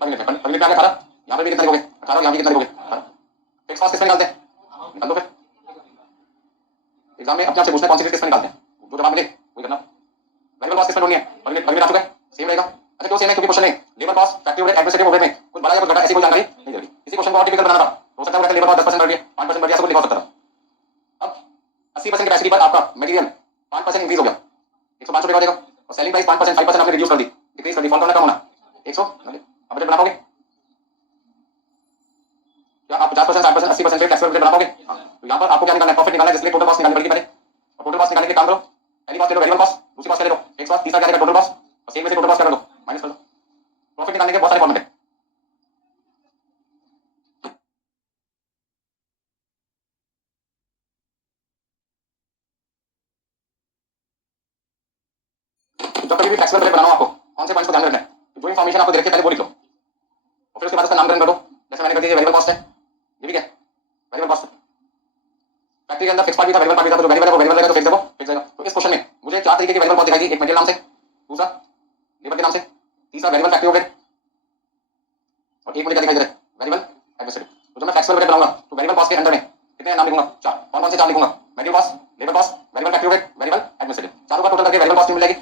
पर यूनिट में, पर यूनिट में आ गया 18, यहाँ पर भी कितना लिखोगे 18, यहाँ भी कितना लिखोगे 18। फिक्स कॉस्ट किसमें निकालते हैं निकाल दो फिर, एग्जाम में अपने आप से पूछना कौन सी किसमें निकालते हैं, जो जवाब मिले वही करना। वेरिएबल कॉस्ट किसमें ढूंढनी है पर यूनिट आ चुका है सेम रहेगा। अच्छा क्यों सेम है, क्योंकि क्वेश्चन में labour cost factory overhead administrative overhead में कुछ बड़ा या कुछ घटा ऐसी कोई जानकारी नहीं दे रही। इसी क्वेश्चन को और डिफिकल्ट बनाना था, हो सकता है लेबर कॉस्ट 10% बढ़ गया 5% बढ़ गया, ऐसा कुछ लिखा हो सकता था। अब 80% कैपेसिटी पर आपका मटेरियल 5% इंक्रीज हो गया 105 रुपए हो जाएगा, और सेलिंग प्राइस 5% 5% आपने रिड्यूस कर दी, डिक्रीज कर दी, फॉल करना कम होना 100। अब बजट बना पाओगे क्या आप 50% 60% 80% पे फ्लेक्सिबल बजट बना पाओगे। तो यहाँ पर आपको क्या निकालना है प्रॉफिट निकालना है, जिसलिए टोटल कॉस्ट निकालनी पड़ेगी पहले, और टोटल कॉस्ट निकालने के लिए काम करो। पहली कॉस्ट ले लो वेरिएबल कॉस्ट, दूसरी कॉस्ट ले लो फिक्स कॉस्ट, तीसरा क्या रहेगा टोटल कॉस्ट, और सेम में से टोटल कॉस्ट कर दो माइनस कर दो। प्रॉफिट निकालने के बहुत सारे फॉर्मेट है। जब कभी भी फ्लेक्सिबल बजट बनाओ आपको कौन से पॉइंट्स को ध्यान में रखना है, जो इन्फॉर्मेशन आपको दे रखी है पहले वो लिख लो, और फिर उसके बाद उसका नामकरण कर दो। जैसे मैंने कर दिया वेरिएबल कॉस्ट है, ये भी क्या वेरिएबल कॉस्ट। फैक्ट्री के अंदर फिक्स पार्ट भी था वेरिएबल पार्ट भी था, तो जो वेरिएबल है वो वेरिएबल रहेगा, तो फिक्स देखो फिक्स रहेगा। तो इस क्वेश्चन में मुझे 4 तरीके की वेरिएबल कॉस्ट दिखाई दी, एक मटेरियल नाम से, दूसरा लेबर के नाम से, तीसरा वेरिएबल फैक्ट्री ओवरहेड, और एक मुझे क्या दिखाई दे रहा है वेरिएबल एडमिनिस्ट्रेटिव। तो जब मैं फ्लेक्सिबल बजट बनाऊंगा तो वेरिएबल कॉस्ट के अंदर में कितने नाम लिखूंगा 4, कौन कौन से 4 लिखूंगा, material cost, labour cost, variable factory overhead, variable administrative, चारों का टोटल करके वेरिएबल कॉस्ट मिल जाएगी।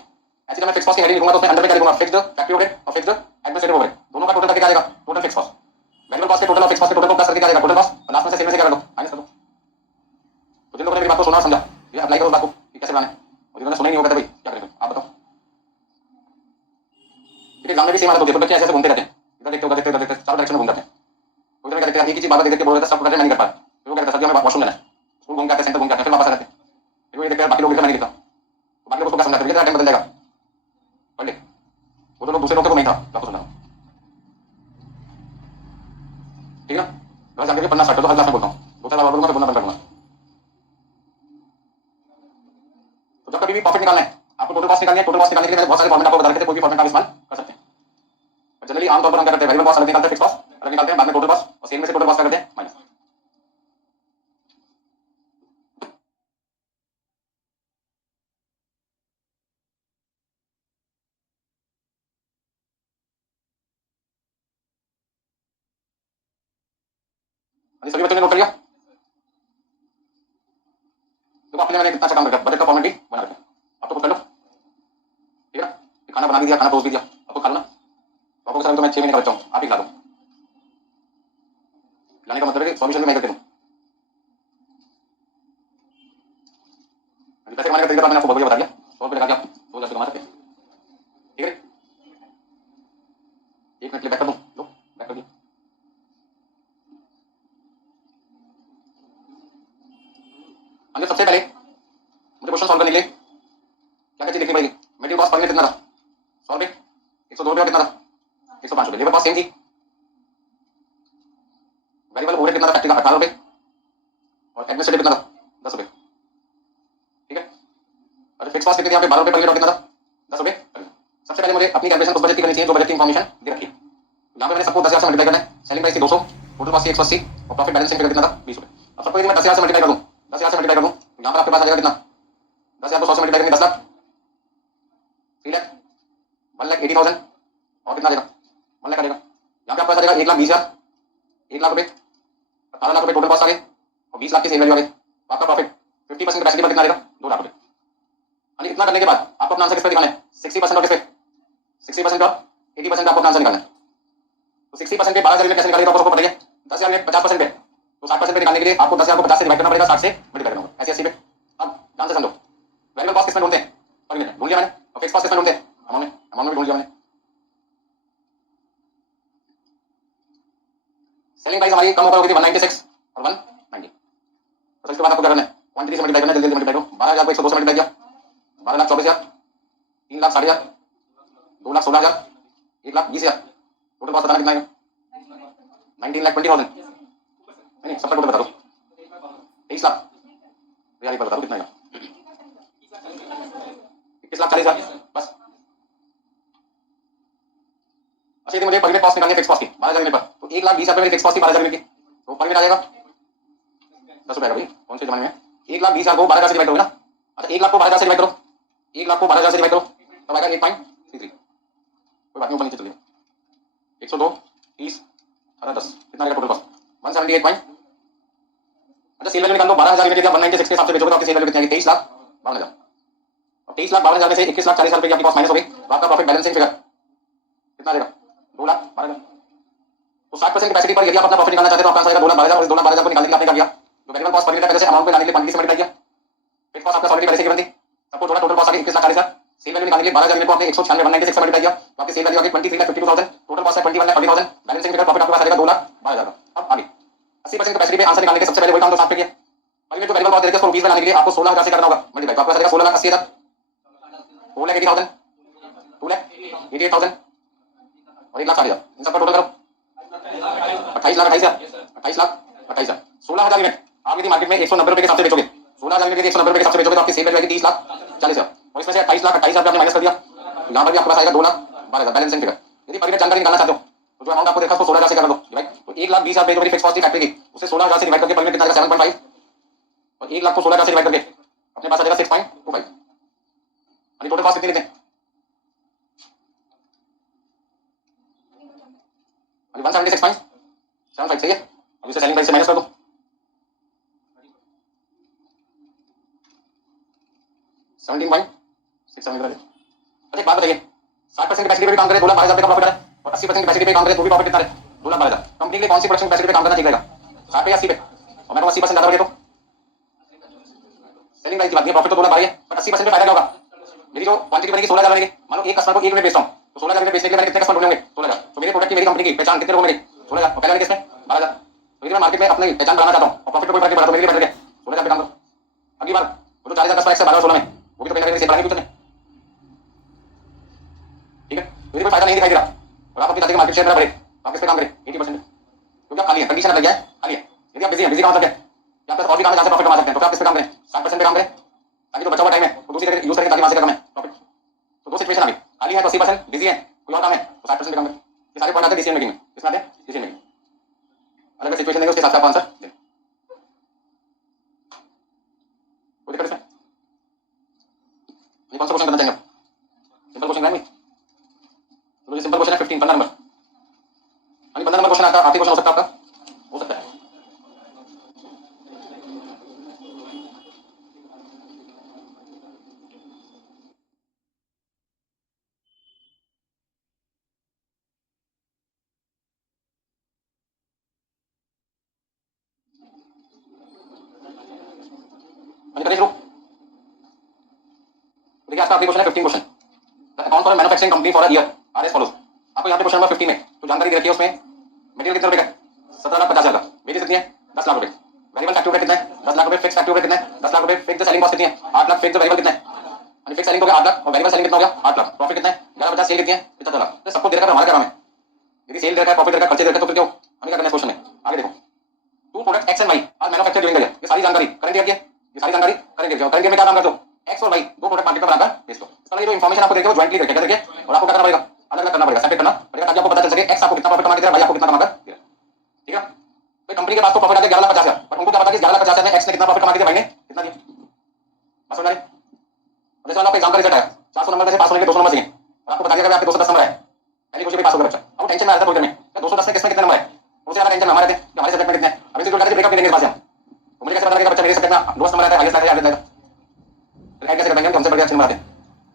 ऐसे जब मैं फिक्स कॉस्ट की हेडिंग लिखूंगा तो उसमें अंदर में क्या लिखूंगा फिक्स्ड फैक्ट्री ओवरहेड और फिक्स्ड एडमिनिस्ट्रेटिव ओवरहेड, दोनों का टोटल करके क्या आएगा total fix cost. Variable cost के टोटल और फिक्स कॉस्ट के टोटल को प्लस करके क्या आएगा टोटल कॉस्ट, और लास्ट में से सेम में से क्या कर दो माइनस कर दो। तो जिन लोगों ने मेरी बात को सुना समझा ये अप्लाई करो उस बात को कि कैसे बनाना है, और जिन्होंने सुना ही नहीं होगा तो भाई क्या करें आप बताओ। एग्जाम में भी सेम हालत होती है, तो बच्चे ऐसे घूमते रहते हैं, इधर देखते उधर देखते उधर देखते चारों डायरेक्शन में घूम जाते हैं। तो इधर क्या देखते हैं एक ही चीज बार बार देख के बोल रहे थे सब करते मैं नहीं कर पा रहा, फिर वो क्या कहता है सर हमें वॉशरूम जाना है, स्कूल घूम के आते हैं सेंटर घूम के आते हैं फिर वापस आ जाते हैं, फिर वो देखते हैं बाकी लोग मैं नहीं दिखता, तो बाकी लोग उसको क्या समझाते हैं टाइम बदल जाएगा पढ़ ले, वो तो लोग दूसरे लोग थे वो नहीं था आपको सुना ठीक है ना। घर जाके पढ़ना स्टार्ट कर दो, हर क्लास में बोलता हूँ 2-4 बार बोलूंगा फिर बोलना बंद कर दूंगा। तो जब कभी भी प्रॉफिट निकालना है आपको टोटल कॉस्ट निकालनी है, टोटल कॉस्ट निकालने के लिए मैंने बहुत सारे फॉर्मेट आपको बता रखे थे, कोई भी फॉर्मेट आप इस्तेमाल कर सकते हैं। जनरली आमतौर पर हम क्या करते हैं वेरिएबल कॉस्ट अलग निकालते हैं, फिक्स कॉस्ट अलग निकालते हैं, बाद में टोटल कॉस्ट और सेम में से टोटल कॉस्ट क्या करते हैं माइनस। सभी बच्चों ने नोट कर लिया। देखो आपने मैंने कितना अच्छा काम रखा, बजट का फॉर्मेट भी बना रखा, अब तो कुछ कर लो ठीक है ना। खाना बना भी दिया, खाना परोस भी दिया, आपको खा लो ना, तो आपको सर तो मैं 6 महीने का बच्चा हूँ आप ही खिला दो, खिलाने का मतलब है कि सॉल्यूशन भी मैं करके दूँ। पैसे कमाने का तरीका मैंने आपको बहुत बढ़िया बता दिया, 100 रुपये लगा के आप 2,000 कमा सकते हैं ठीक मिनट के लिए बैक कर दूं, लो बैक कर दिया। आगे सबसे पहले मुझे क्वेश्चन सॉल्व करने के लिए क्या क्या चीज लिखनी पड़ेगी। मटेरियल कॉस्ट पर यूनिट कितना था, 100 रुपये, 102 रुपये कितना था, 105 रुपये। लेबर कॉस्ट सेम थी। वेरिएबल ओवरहेड कितना था फैक्ट्री का, 18 रुपये, और एडमिनिस्ट्रेटिव कितना था, 10 रुपये। ठीक है, और फिक्स कॉस्ट कितनी थी यहाँ पे, 12 रुपये पर यूनिट, और कितना था, 10 रुपये। सबसे पहले मुझे अपनी कैलकुलेशन उस बजट की करनी चाहिए जो बजट की इन्फॉर्मेशन दे रखी है। यहाँ पे मैंने सबको 10,000 से मल्टीप्लाई करना है। सेलिंग प्राइस थी 200, टोटल कॉस्ट थी 180, और प्रॉफिट बैलेंसिंग फिगर कितना था, 20 रुपये। अब सबको यदि मैं 10,000 से मल्टीप्लाई कर दूँ, 10,000 से मल्टीप्लाई कर दूँ, तो यहाँ पर आपके पास आ जाएगा कितना, 10,000 को 100 से मल्टीप्लाई करेंगे 10 लाख, 3 लाख, 1,80,000, और कितना देगा, 1 लाख देगा। यहाँ पे आपके पास आ जाएगा 1,20,000, 1 लाख रुपये, 18 लाख रुपये टोटल कॉस्ट आ गए, और 20 लाख की सेल वैल्यू आ गई। आपका प्रॉफिट 50% कैपेसिटी पर कितना रहेगा, 2 लाख रुपये। यानी इतना करने के बाद आपको अपना आंसर किस पे दिखाना है, 60% और किस पे, 60% और 80% आपको अपना आंसर निकालना है। तो 60% पे 12,000 यूनिट कैसे निकालेगा, आपको पता है। 10,000 यूनिट 50% पे, तो 60% पे निकालने के लिए आपको 10,000 को 50 से डिवाइड करना पड़ेगा, 60 से मल्टीप्लाई करना होगा, ऐसे 80 पे। अब ध्यान से समझो, वेरिएबल कॉस्ट किसमें ढूंढते हैं, पर यूनिट ढूंढ लिया मैंने, और फिक्स कॉस्ट किसमें ढूंढते हैं, अमाउंट में, अमाउंट में ढूंढ लिया मैंने। सेलिंग प्राइस हमारी कम होगी थी 196 और 190, तो इसके बाद आपको क्या करना है, क्वांटिटी से मल्टीप्लाई करना है, जल्दी जल्दी मल्टीप्लाई करो। 12,000 को 102 से मल्टीप्लाई किया, 12,24,000, 3,60,000, 2,16,000, 1,20,000, टोटल कॉस्ट बताना कितना है, 19,20,000। नहीं सबका टोटल बता दो, 23 लाख, यार बता दो कितना है, 21,40,000 बस। अच्छा यदि मुझे पर यूनिट कॉस्ट निकालनी है फिक्स कॉस्ट की 12,000 यूनिट पर, तो 1,20,000 मेरी फिक्स कॉस्ट की 12,000 यूनिट की, तो पर यूनिट आ जाएगा 10 रुपए का। भाई कौन से जमाने में 1,20,000 को 12,000 से डिवाइड करोगे ना। अच्छा 1 लाख को 12,000 से डिवाइड करो, 1 लाख को 12,000 से डिवाइड करो, तब आएगा 8.33। कोई बात नहीं, ऊपर नीचे चलिए, 102, 30, 18, 10 कितना आएगा टोटल कॉस्ट, 178 पॉइंट। अच्छा सेल वैल्यू निकाल दो, 12,000 यूनिट या 196 के हिसाब से बेचोगे तो आपकी सेल वैल्यू कितनी आएगी, 23,52,000। और 23,52,000 में से 21,40,000 रुपए की आपकी कॉस्ट माइनस हो गई, तो आपका प्रॉफिट बैलेंसिंग फिगर कितना आएगा, 2,12,000। तो 60% कैपेसिटी पर यदि आप अपना प्रॉफिट निकालना चाहते हैं तो आपका आंसर आएगा 2,12,000, और इस 2,12,000 को निकालने के लिए आपने क्या किया, जो वेरिएबल कॉस्ट पर यूनिट पहले से अमाउंट को लाने के लिए क्वांटिटी से मल्टीप्लाई किया, फिक्स कॉस्ट आपका ऑलरेडी पहले से गिवन थी, सबको जोड़ा, टोटल कॉस्ट आ गई 21,40,000। सेल वैल्यू निकालने के लिए 12,000 यूनिट को आपने 196 196 से मल्टीप्लाई किया, तो आपकी सेल वैल्यू आ गई 23,52,000, टोटल कॉस्ट है 21,40,000, बैलेंसिंग फिगर प्रॉफिट आपके पास आ जाएगा 2,12,000 का। अब आगे 80% कैपेसिटी पे आंसर निकालने के सबसे पहले वही काम तो साथ पे किया, पर यूनिट जो वेरिएबल कॉस्ट दे रखे हैं उसको रुपीस में लाने के लिए आपको 16,000 से करना होगा मल्टीप्लाई, तो आपका आ जाएगा 16,80,000, 4,80,000, 2,88,000 और 1,60,000, इन सबका टोटल करो 28,28,000, 28,28,000, 16,000 यूनिट आप यदि मार्केट में 190 रुपए के हिसाब से बेचोगे, 16,000 यूनिट 190 रुपए के हिसाब से बेचोगे तो आपकी सेल वैल्यू आएगी 30,40,000, और इसमें से 28,28,000 आपने माइनस कर दिया, तो यहाँ पर भी आपके पास आएगा 2,12,000 बैलेंसिंग फिगर। यदि पर यूनिट जानकारी निकालना चाहते हो तो जो अमाउंट आपको देखा उसको 16,000 से कर दो डिवाइड, तो 1,20,000 रुपए जो मेरी फिक्स कॉस्ट थी फैक्ट्री की, उसे 16,000 से डिवाइड करके पर यूनिट कितना आएगा 7.5, और 1 लाख को 16,000 से डिवाइड करके अपने पास आ जाएगा 6.25। यानी टोटल कॉस्ट कितनी लेते हैं, 176.75 सही है। अब इसे सेलिंग प्राइस से माइनस कर दो, 17.67 कर दे। अच्छा एक बात बताइए, 60% कैपेसिटी पे भी काम करे 2,12,000 का प्रॉफिट है, और 80% कैपेसिटी पे काम करे तो भी प्रॉफिट कितना है, 2,12,000। कंपनी के लिए कौन सी प्रोडक्शन कैपेसिटी पे काम करना ठीक रहेगा, 60 पे या 80 पे, और मैं तो 80% ज्यादा बढ़े तो सेलिंग प्राइस की बात नहीं, प्रॉफिट तो 2,12,000 ही है, बट 80% पे फायदा क्या होगा, मेरी जो क्वांटिटी बनेगी 16,000 बनेगी। मान लो एक कस्टमर को 1 यूनिट बेचता हूं, तो 16,000 यूनिट बेचने के लिए मैंने कितने कस्टमर ढूंढे होंगे, 16,000। तो मेरे प्रोडक्ट की मेरी कंपनी की पहचान कितने लोगों में 16,000, और पहले वाले किसमें 12,000। तो यदि मैं मार्केट में अपनी पहचान बढ़ाना चाहता हूं और प्रॉफिट को कोई फर्क नहीं पड़ता तो मेरे लिए बेटर है 16,000 पे काम करो। अगली बार वो जो 40,000 कस्टमर एक्स्ट्रा 12 और 16 में, वो भी तो कहीं ना कहीं से बढ़ाएंगे कुछ नहीं, ठीक है। तो यदि कोई फायदा नहीं दिखाई दे रहा और आप अपनी जाति का मार्केट शेयर बढ़े तो आप किस पे काम करें 80%, क्योंकि आप खाली है, कंडीशन अलग है, खाली है। यदि आप बिजी हैं, बिजी का मतलब क्या है कि आपके पास और भी काम है जहां से प्रॉफिट कमा सकते हैं, तो आप किस पे काम करें 60% पे काम करें, ताकि जो बचा हुआ टाइम है वो दूसरी जगह यूज करें ताकि वहां से कमाएं प्रॉफिट। तो दो सिचुएशन आ गई, खाली है तो 80%, बिजी है कोई और काम है तो 60% पे काम करें। ये सारे पॉइंट आते हैं डिसीजन मेकिंग में, इसमें आते हैं डिसीजन मेकिंग। अलग अलग सिचुएशन देंगे उसके हिसाब से आप आंसर दें, कोई दिक्कत इसमें। ये कौन सा क्वेश्चन करना चाहेंगे आप, सिंपल क्वेश्चन है, तो ये सिंपल क्वेश्चन है 15 15 नंबर, यानी 15 नंबर क्वेश्चन आता आखिरी क्वेश्चन हो सकता है आपका, हो सकता है। करें शुरू, देखिए आज का आखिरी क्वेश्चन है 15 question, the account for manufacturing company for a year R S follows. आपको यहाँ पे क्वेश्चन नंबर 15 में तो जानकारी दे रखी है उसमें। मटेरियल कितना रुपए का? 17,50,000 का। वेजेस कितनी है? 10 लाख रुपए। वेरिएबल फैक्टरी कितना है? 10 लाख रुपए। फिक्स फैक्टरी कितना है? 10 लाख रुपए। फिक्स सेलिंग कॉस्ट कितनी है? 8 लाख। फिक्स वेरिएबल कितना है? यानी फिक्स सेलिंग हो गया 8 लाख और वेरिएबल सेलिंग कितना हो गया? 8 लाख। प्रॉफिट कितना है? 11,50। सेल कितनी है? 75 लाख। तो सबको दे रखा है, हमारा क्या काम है? यदि सेल दे रखा है, प्रॉफिट दे रखा है, खर्चे दे रखा है, तो फिर क्यों हमें क्या करना है क्वेश्चन में? आगे देखो। Two product X and Y are manufactured during the year. ये सारी जानकारी करंट ईयर की है। ये सारी जानकारी करंट ईयर की है। करंट ईयर में क्या काम करते हो? एक्स और वाई दो प्रोडक्ट मार्केट में बनाकर बेच दो। इसका मतलब ये जो इंफॉर्मेशन आपको देखे वो ज्वाइंटली करके क्या करके और आपको क्या करना पड़ेगा? अलग अलग करना पड़ेगा, सेपरेट करना पड़ेगा, ताकि आपको पता चल सके एक्स आपको कितना प्रॉफिट कमा के दे रहा है, वाई आपको कितना कमा कर दे रहा है। ठीक है? तो कंपनी के पास तो प्रॉफिट आ गया 11,50,000, पर उनको क्या पता कि 11,50,000 में एक्स ने कितना प्रॉफिट कमा के दिया, वाई ने कितना दिया? बस समझ आ रही? अब जैसे आपका एग्जाम का रिजल्ट आया, 400 नंबर में से पास होने के 200 नंबर चाहिए और आपको बता दिया कि आपके 210 नंबर है, पहली खुशी पे पास हो गया बच्चा। अब टेंशन में आ रहा था थोड़ी देर में, 210 में किसमें कितने नंबर है? उससे ज्यादा टेंशन में हमारे थे कि हमारे सब्जेक्ट में कितने हैं। अभी से जो ब्रेकअप नहीं देंगे इस बात से हम। तो मुझे कैसे पता लगेगा बच्चा मेरे सब्जेक्ट में लोएस्ट नंबर आता है, हाईएस्ट आता है, या एवरेज आएगा? फिर कैसे कर पाएंगे हम? हमसे बढ़िया अच्छे नंबर आते हैं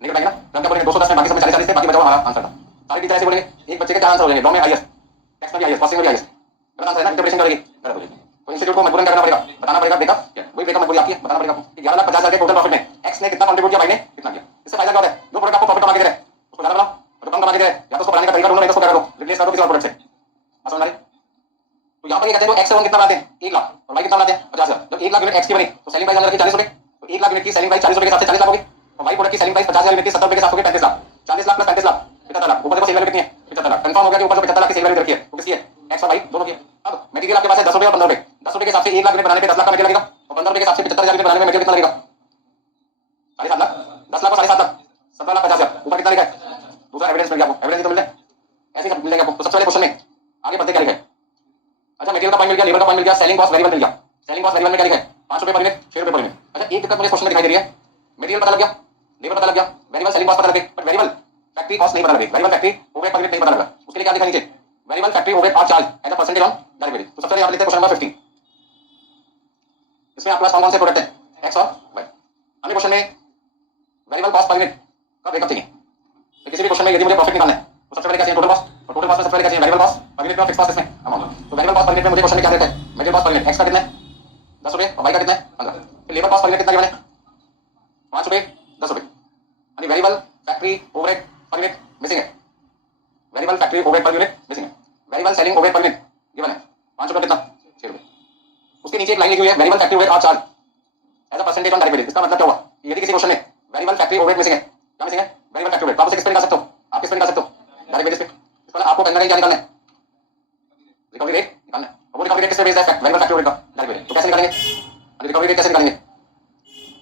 नहीं कर पाएंगे ना। हम क्या बोलेंगे 210 में बाकी सब में 40-40 थे, बाकी बचा हुआ हमारा आंसर था। सारे टीचर ऐसे बोलेंगे एक बच्चे के 4 आंसर हो जाएंगे, ड्रॉ में हाईएस्ट, टेक्स्ट में भी हाईएस्ट, पासिंग में भी हाईएस्ट। गलत आंसर है ना, इंटरप्रिटेशन करेगी गलत हो जाएगी। तो इंस्टीट्यूट को मजबूरन क्या करना पड़ेगा? बताना पड़ेगा ब्रेकअप क्या वही ब्रेकअप मजबूरी आपकी है, बताना पड़ेगा आपको कि 11,50,000 के टोटल प्रॉफिट में एक्स ने कितना कंट्रीब्यूट किया, वाई ने कितना किया। इससे फायदा क्या होता है? जो प्रोडक्ट आपको प्रॉफिट कमा के दे रहे हैं उसको ज्यादा बनाओ, और जो कम कमा के दे रहे हैं या तो उसको बढ़ाने का तरीका ढूंढो, नहीं तो उसको क्या करो, रिप्लेस कर दो किसी और प्रोडक्ट से। समझ आ रही? तो यहाँ पर ये कहते हैं एक्स से कितना बनाते हैं? 1 लाख, और वाई कितना बनाते हैं? 50,000। जब 1 लाख यूनिट एक्स की बनी तो सेलिंग प्राइस हमने रखी 40 रुपए। तो 1 लाख यूनिट की सेलिंग प्राइस 40 रुपए के हिसाब से 40 लाख होगी, और वाई प्रोडक्ट की सेलिंग प्राइस 50,000 यूनिट की 70 रुपए के हिसाब से 35 लाख। 40 लाख प्लस 35 लाख 75 लाख। ऊपर देखो सेल वैल्यू कितनी है? 75 लाख। कंफर्म हो गया कि ऊपर जो 75 लाख की सेल वैल्यू रखी है वो किसकी है? एक्स और वाई दोनों की है। अब मटेरियल आपके पास है 10 रुपए और 15 रुपए। 10 रुपए के हिसाब से 1 लाख यूनिट बनाने पे 10 लाख का मटेरियल लगेगा, और 15 रुपए के हिसाब से 75,000 यूनिट बनाने में मटेरियल कितना लगेगा? 7.5 लाख। 10 लाख और 7.5 लाख 17,50,000। ऊपर कितना लिखा है? दूसरा एविडेंस मिल गया आपको, एविडेंस तो मिल रहा है, ऐसे सब मिल जाएगा आपको। तो सबसे पहले क्वेश्चन में आगे बढ़ते क्या लिखा है? अच्छा, मटेरियल का पॉइंट मिल गया, लेबर का पॉइंट मिल गया, सेलिंग कॉस्ट वेरिएबल मिल गया। सेलिंग कॉस्ट वेरिएबल में क्या लिखा है? 5 रुपए पर यूनिट, 6 रुपए पर यूनिट। अच्छा, एक दिक्कत मुझे क्वेश्चन में दिखाई दे रही है, मटेरियल पता लग गया, लेबर पता लग गया, वेरिएबल सेलिंग कॉस्ट पता लग गई, बट वेरिएबल फैक्ट्री कॉस्ट नहीं पता लगी, variable factory overhead per unit नहीं पता लगा। उसके लिए क्या लिखा नीचे? Variable factory overhead are charge as a percentage on direct wages. तो सबसे पहले यहाँ लिखते हैं क्वेश्चन नंबर 15। इसमें आपके पास कौन कौन से प्रोडक्ट है? एक्स और वाई। हमें क्वेश्चन में वेरिएबल कॉस्ट पर यूनिट का ब्रेकअप चाहिए। तो किसी भी क्वेश्चन में यदि मुझे प्रॉफिट निकालना है तो सबसे पहले क्या चाहिए? Total cost. और टोटल कॉस्ट में सबसे पहले क्या चाहिए? वेरिएबल कॉस्ट पर यूनिट और फिक्स कॉस्ट इसमें अमाउंट। तो वेरिएबल कॉस्ट पर यूनिट में मुझे क्वेश्चन में क्या देता है? Material cost per unit x का कितना है? 10 रुपए, और वाई का कितना है? 15। फिर लेबर कॉस्ट पर यूनिट कितना गिवन है? 5 रुपए, 10 रुपए। यानी variable factory overhead per unit missing है, variable factory overhead per unit missing है। Variable selling overhead per unit given है 5 रुपए, कितना? 6 रुपए। उसके नीचे एक लाइन लिखी हुई है, variable factory overhead are charge as a percentage on direct wages. इसका मतलब क्या हुआ? यदि किसी क्वेश्चन में वेरिएबल फैक्ट्री ओवरहेड मिसिंग है, क्या मिसिंग है? Variable factory overhead. तो आप उसे किस पे निकाल सकते हो? आप किस पे निकाल सकते हो? डायरेक्ट वेजेस पे। इसका मतलब आपको कहीं ना कहीं क्या निकालना है? रिकवरी रेट निकालना है। और वो रिकवरी रेट किस पे बेस्ड है? वेरिएबल फैक्ट्री ओवरहेड का डायरेक्ट वेजेस। तो कैसे निकालेंगे? रिकवरी रेट कैसे निकालेंगे?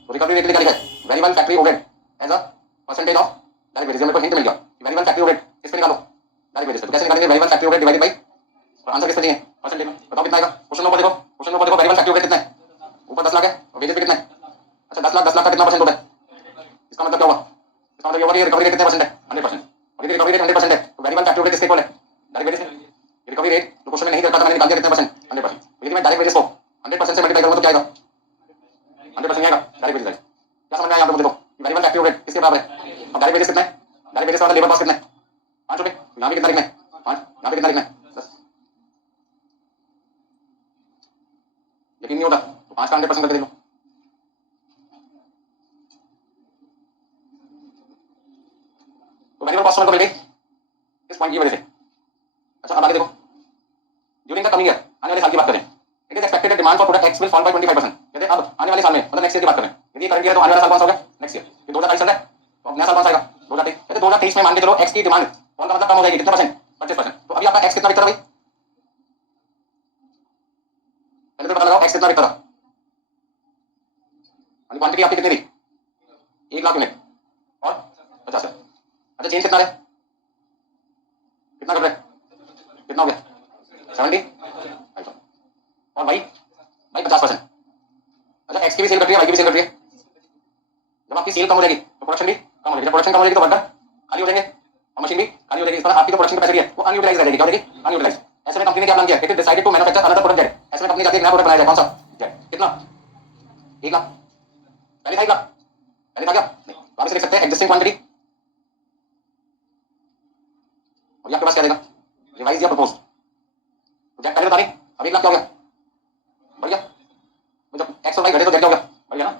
तो रिकवरी रेट क्या लिखा है? Variable factory overhead as a percentage of direct wages. मेरे को हिंट मिल गया, वेरिएबल फैक्ट्री ओवरहेड किस पे निकालो? Direct wages. तो कैसे निकालेंगे? Variable factory overhead divided by, और आंसर किस पे चाहिए? परसेंटेज में। बताओ कितना आएगा? क्वेश्चन नंबर देखो, क्वेश्चन नंबर देखो, वेरिएबल फैक्ट्री ओवरहेड कितना है? ऊपर 10 लाख है और वेजेस पे कितना है? अच्छा, 10 लाख, 10 लाख का कितना परसेंट होता है? इसका मतलब क्या हुआ? इसका मतलब ये हुआ कि रिकवरी रेट कितने परसेंट है? 100%। और यदि रिकवरी रेट 100% है तो वेरिएबल फैक्ट्री रेट किसके इक्वल है? डायरेक्ट वेजेस है। रिकवरी रेट जो क्वेश्चन में नहीं दे रखा था, मैंने निकाल दिया कितने परसेंट? 100%। यदि मैं डायरेक्ट वेजेस को 100% से मल्टीप्लाई करूंगा तो क्या आएगा? 100% आएगा डायरेक्ट वेजेस। क्या समझ में आया यहाँ पे मुझे? तो वेरिएबल फैक्ट्री रेट किसके बराबर है? और डायरेक्ट वेजेस कितना है? डायरेक्ट वेजेस का लेबर कॉस्ट कितना है? 5 रुपए। तो यहाँ पे कितना लिखना है? 5। यहाँ पे कितना लिखना है? 10। यकीन नहीं होता तो 5 का 100% करके देख लो। तो वेरिएबल कॉस्ट मिल गई इस पॉइंट की वजह से। अच्छा, अब आगे देखो, ड्यूरिंग द कमिंग ईयर, आने वाले साल की बात करें, it is expected demand for product x will fall bye 25%। कहते हैं अब आने वाले साल में, मतलब नेक्स्ट ईयर की बात करें। यदि करंट ईयर तो आने वाला साल कौन सा हो गया? Next year. ये 2022 चल रहा है, तो अब नया साल कौन सा आएगा? 2023। कहते 2023 में मान के चलो एक्स की डिमांड फॉल का मतलब कम हो जाएगी, कितने परसेंट? 25%। तो अभी आपका एक्स कितना बिकता था भाई? पहले तो पता लगाओ एक्स कितना बिकता था। क्वांटिटी आपकी कितनी थी? 1 लाख यूनिट और 50 है। अच्छा, चेंज कितना है? कितना कर रहे हैं? कितना हो गया? 70। और भाई भाई 50%। अच्छा, एक्स की भी सेल कर रही है, वाई की भी सेल कर रही है। जब आपकी सेल कम हो जाएगी तो प्रोडक्शन भी कम हो जाएगी। जब प्रोडक्शन कम हो जाएगी तो वर्कर खाली हो जाएंगे और मशीन भी खाली हो जाएगी। इस तरह आपकी जो प्रोडक्शन कैपेसिटी है वो अनयूटिलाइज रहेगी। क्या हो जाएगी? अनयूटिलाइज। ऐसे में कंपनी ने क्या प्लान किया? It is decided to manufacture another product jet. ऐसे में कंपनी जाती है, नया प्रोडक्ट बनाया जाए। कौन सा? जेट। कितना? 1 लाख। पहले था 1 लाख, पहले था क्या? नहीं। तो आप इसे लिख सकते हैं एग्जिस्टिंग क्वांटिटी, और ये आपके पास क्या देगा? रिवाइज या प्रपोज। तो जेट पहले बता नहीं, अब 1 लाख क्या हो गया? बढ़ गया। तो जब एक्स और वाई घटे तो जेट क्या हो गया? बढ़ गया ना।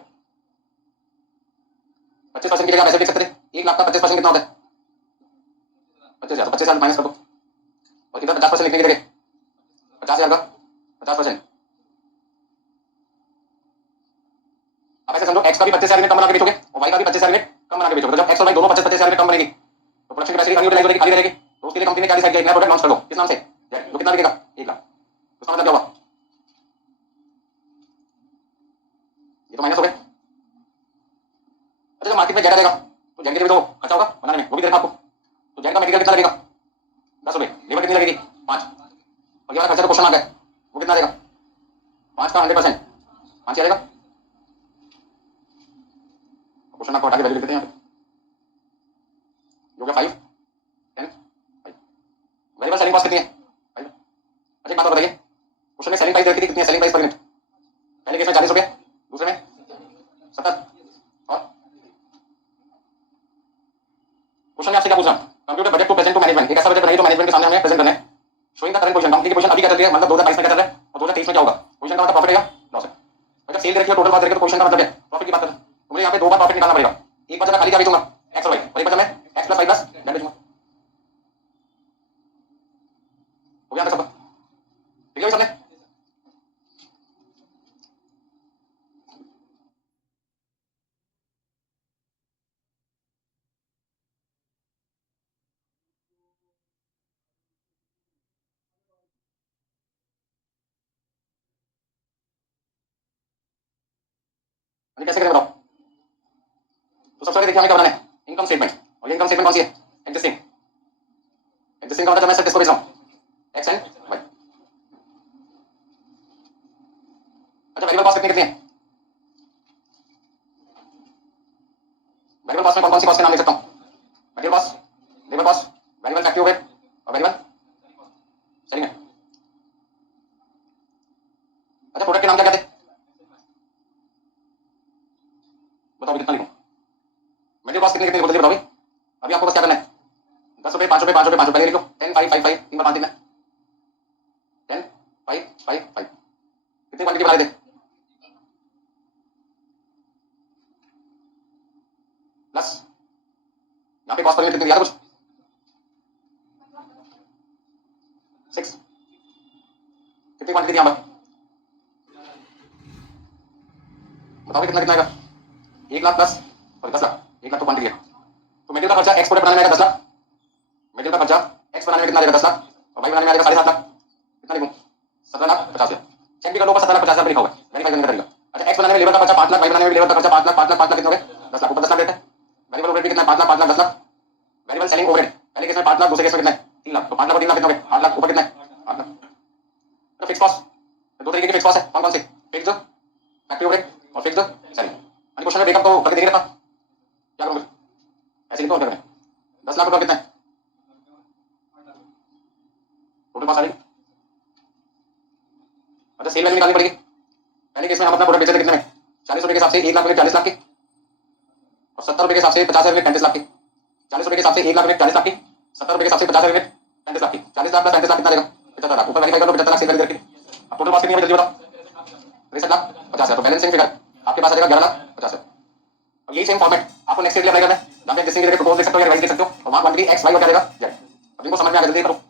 25% की जगह वैसे लिख सकते थे 1 लाख का 25% कितना होता है? 25,000। 25,000 माइनस कर दो और इधर 50% लिखने की जगह 50,000 का 50%। अब ऐसे समझो x का भी 25,000 यूनिट कम बना के बेचोगे और y का भी 25,000 यूनिट कम बना के बेचोगे। तो जब x और y दोनों 25,000 यूनिट कम बनेगी तो प्रोडक्शन कैपेसिटी अनयूटिलाइज हो जाएगी, खाली रहेगी। तो उसके लिए कंपनी ने क्या डिसाइड किया, एक नया प्रोडक्ट लॉन्च कर दो। किस नाम से? जेट। तो कितना बिकेगा? 1 लाख। उसका मतलब क्या हुआ? ये तो माइनस हो गए। अच्छा, जब मार्केट में जेट आएगा तो जेट के लिए भी तो खर्चा होगा बनाने में, वो भी दे रखा आपको। तो जेट का मटेरियल कितना लगेगा? 10 रुपए। लेबर कितनी लगेगी? 5। और ये वाला खर्चा तो क्वेश्चन मार्क है, वो कितना देगा? 5 का 100%, 5 ही आएगा। क्वेश्चन मार्क को हटा के वैल्यू लिख देते हैं यहाँ पे। हो गया 5 10 5। वेरिएबल सेलिंग कॉस्ट कितनी है? 5। अच्छा, एक बात और बताइए, क्वेश्चन में सेलिंग प्राइस देखी थी कितनी है? सेलिंग प्राइस पर यूनिट पहले केस में 40 रुपए, दूसरे में 70। और क्वेश्चन में आपसे क्या पूछा? Computer budget to present to management. एक ऐसा बजट बनाइए जो मैनेजमेंट के सामने हमें प्रेजेंट करना है। Showing the current position, company की पोजीशन अभी क्या चल रही है, मतलब 2022 में क्या चल रहा है और 2023 में क्या होगा। पोजीशन का मतलब प्रॉफिट है या लॉस है। अगर सेल देखिए टोटल कॉस्ट देखिए तो पोजीशन का मतलब है प्रॉफिट की बात करें तो मुझे यहाँ पे 2 बार प्रॉफिट निकालना पड़ेगा। एक बार जब मैं खाली क्या बेचूंगा, एक्स और वाई, और एक बार जब मैं X plus Y plus Z बेचूंगा। हो गया सब? ठीक है सबने? अभी कैसे करें बताओ? तो सबसे पहले देखिए हमें क्या बनाना है, इनकम स्टेटमेंट। और ये इनकम स्टेटमेंट कौन सी है? एग्जिस्टिंग। एग्जिस्टिंग का मतलब मैं सिर्फ इसको बेच रहा हूं, एक्स एंड वाई। अच्छा, वेरिएबल कॉस्ट कितनी कितनी है? वेरिएबल कॉस्ट में कौन कौन सी कॉस्ट के नाम ले सकता हूं? Material cost, labour cost, variable factory overhead और वेरिएबल सेलिंग है। अच्छा, प्रोडक्ट के नाम क्या क्या थे बताओ, कितना लिखूं? मटेरियल कॉस्ट कितनी कितनी जल्दी बताओ भाई। अभी आपको बस क्या करना है, 10 रुपए 5 रुपए 5 रुपए 5 रुपए, पहले लिख लो 10 5 5 5, 3 बार 5 दिन में 10 5 5 5। कितनी क्वांटिटी बना रहे थे? प्लस यहाँ पे कॉस्ट पर यूनिट कितनी दिया था कुछ? 6। कितनी क्वांटिटी थी यहाँ पर बताओ, कितना कितना आएगा? 1 लाख प्लस और 10 लाख, 1 लाख तो क्वांटिटी है। तो मटेरियल का खर्चा एक्स प्रोडक्ट बनाने में आएगा 10 लाख। मटेरियल का खर्चा एक्स बनाने में कितना आएगा? 10 लाख। और वाई बनाने में आएगा 7.5 लाख। कितना लिखूं? 17,50,000। चेक भी कर लो, 17,50,000 लिखा हुआ है, वेरीफाई करने का तरीका। अच्छा, एक्स बनाने में लेबर का खर्चा 5 लाख, वाई बनाने में लेबर का खर्चा 5 लाख 5 लाख 5 लाख, कितने हो गए? 10 लाख। ऊपर 10 लाख देते हैं। वेरिएबल ओवरहेड कितना है? 5 lakh 5 lakh 10 lakh. Variable selling overhead पहले केस में 5 लाख, दूसरे केस में कितना है? 3 लाख। तो 5 लाख और 3 लाख कितने हो गए? 8 लाख। ऊपर कितना है? 8 लाख। तो फिक्स कॉस्ट दो तरीके की फिक्स कॉस्ट है, कौन कौन सी? फिक्स्ड फैक्ट्री ओवरहेड और फिक्स्ड सेलिंग। अभी क्वेश्चन में ब्रेकअप तो करके दे रखा, क्या करूंगा? ऐसे लिखो और क्या करें? 10 लाख रुपए कितना है टोटल कॉस्ट आ रही? अच्छा, सेल वैल्यू निकालनी पड़ेगी। पहले केस में हम अपना प्रोडक्ट बेचे थे कितने में? 40 रुपए के हिसाब से 1 लाख रुपए 40 लाख की, और 70 रुपए के हिसाब से 50,000 यूनिट 35 लाख की। 40 रुपए के हिसाब से 1 लाख यूनिट 40 लाख की, 70 रुपए के हिसाब से 50,000 यूनिट 35 लाख की। 40 लाख प्लस 35 लाख कितना देगा? 75 लाख। ऊपर वेरीफाई कर लो, 75 लाख सेल वैल्यू करके। अब टोटल कॉस्ट कितनी है जल्दी बताओ? 63 लाख 50,000। तो बैलेंसिंग फिगर आपके पास आ जाएगा 11 लाख 50,000। अब यही सेम फॉर्मेट आपको नेक्स्ट ईयर अप्लाई करना है, जहां पे एग्जिस्टिंग की जगह प्रपोज लिख सकते हो या रिवाइज लिख सकते हो, और वहां क्वांटिटी एक्स वाई और क्या देगा जेड। अब इनको समझ में आ गया, जल्दी करो।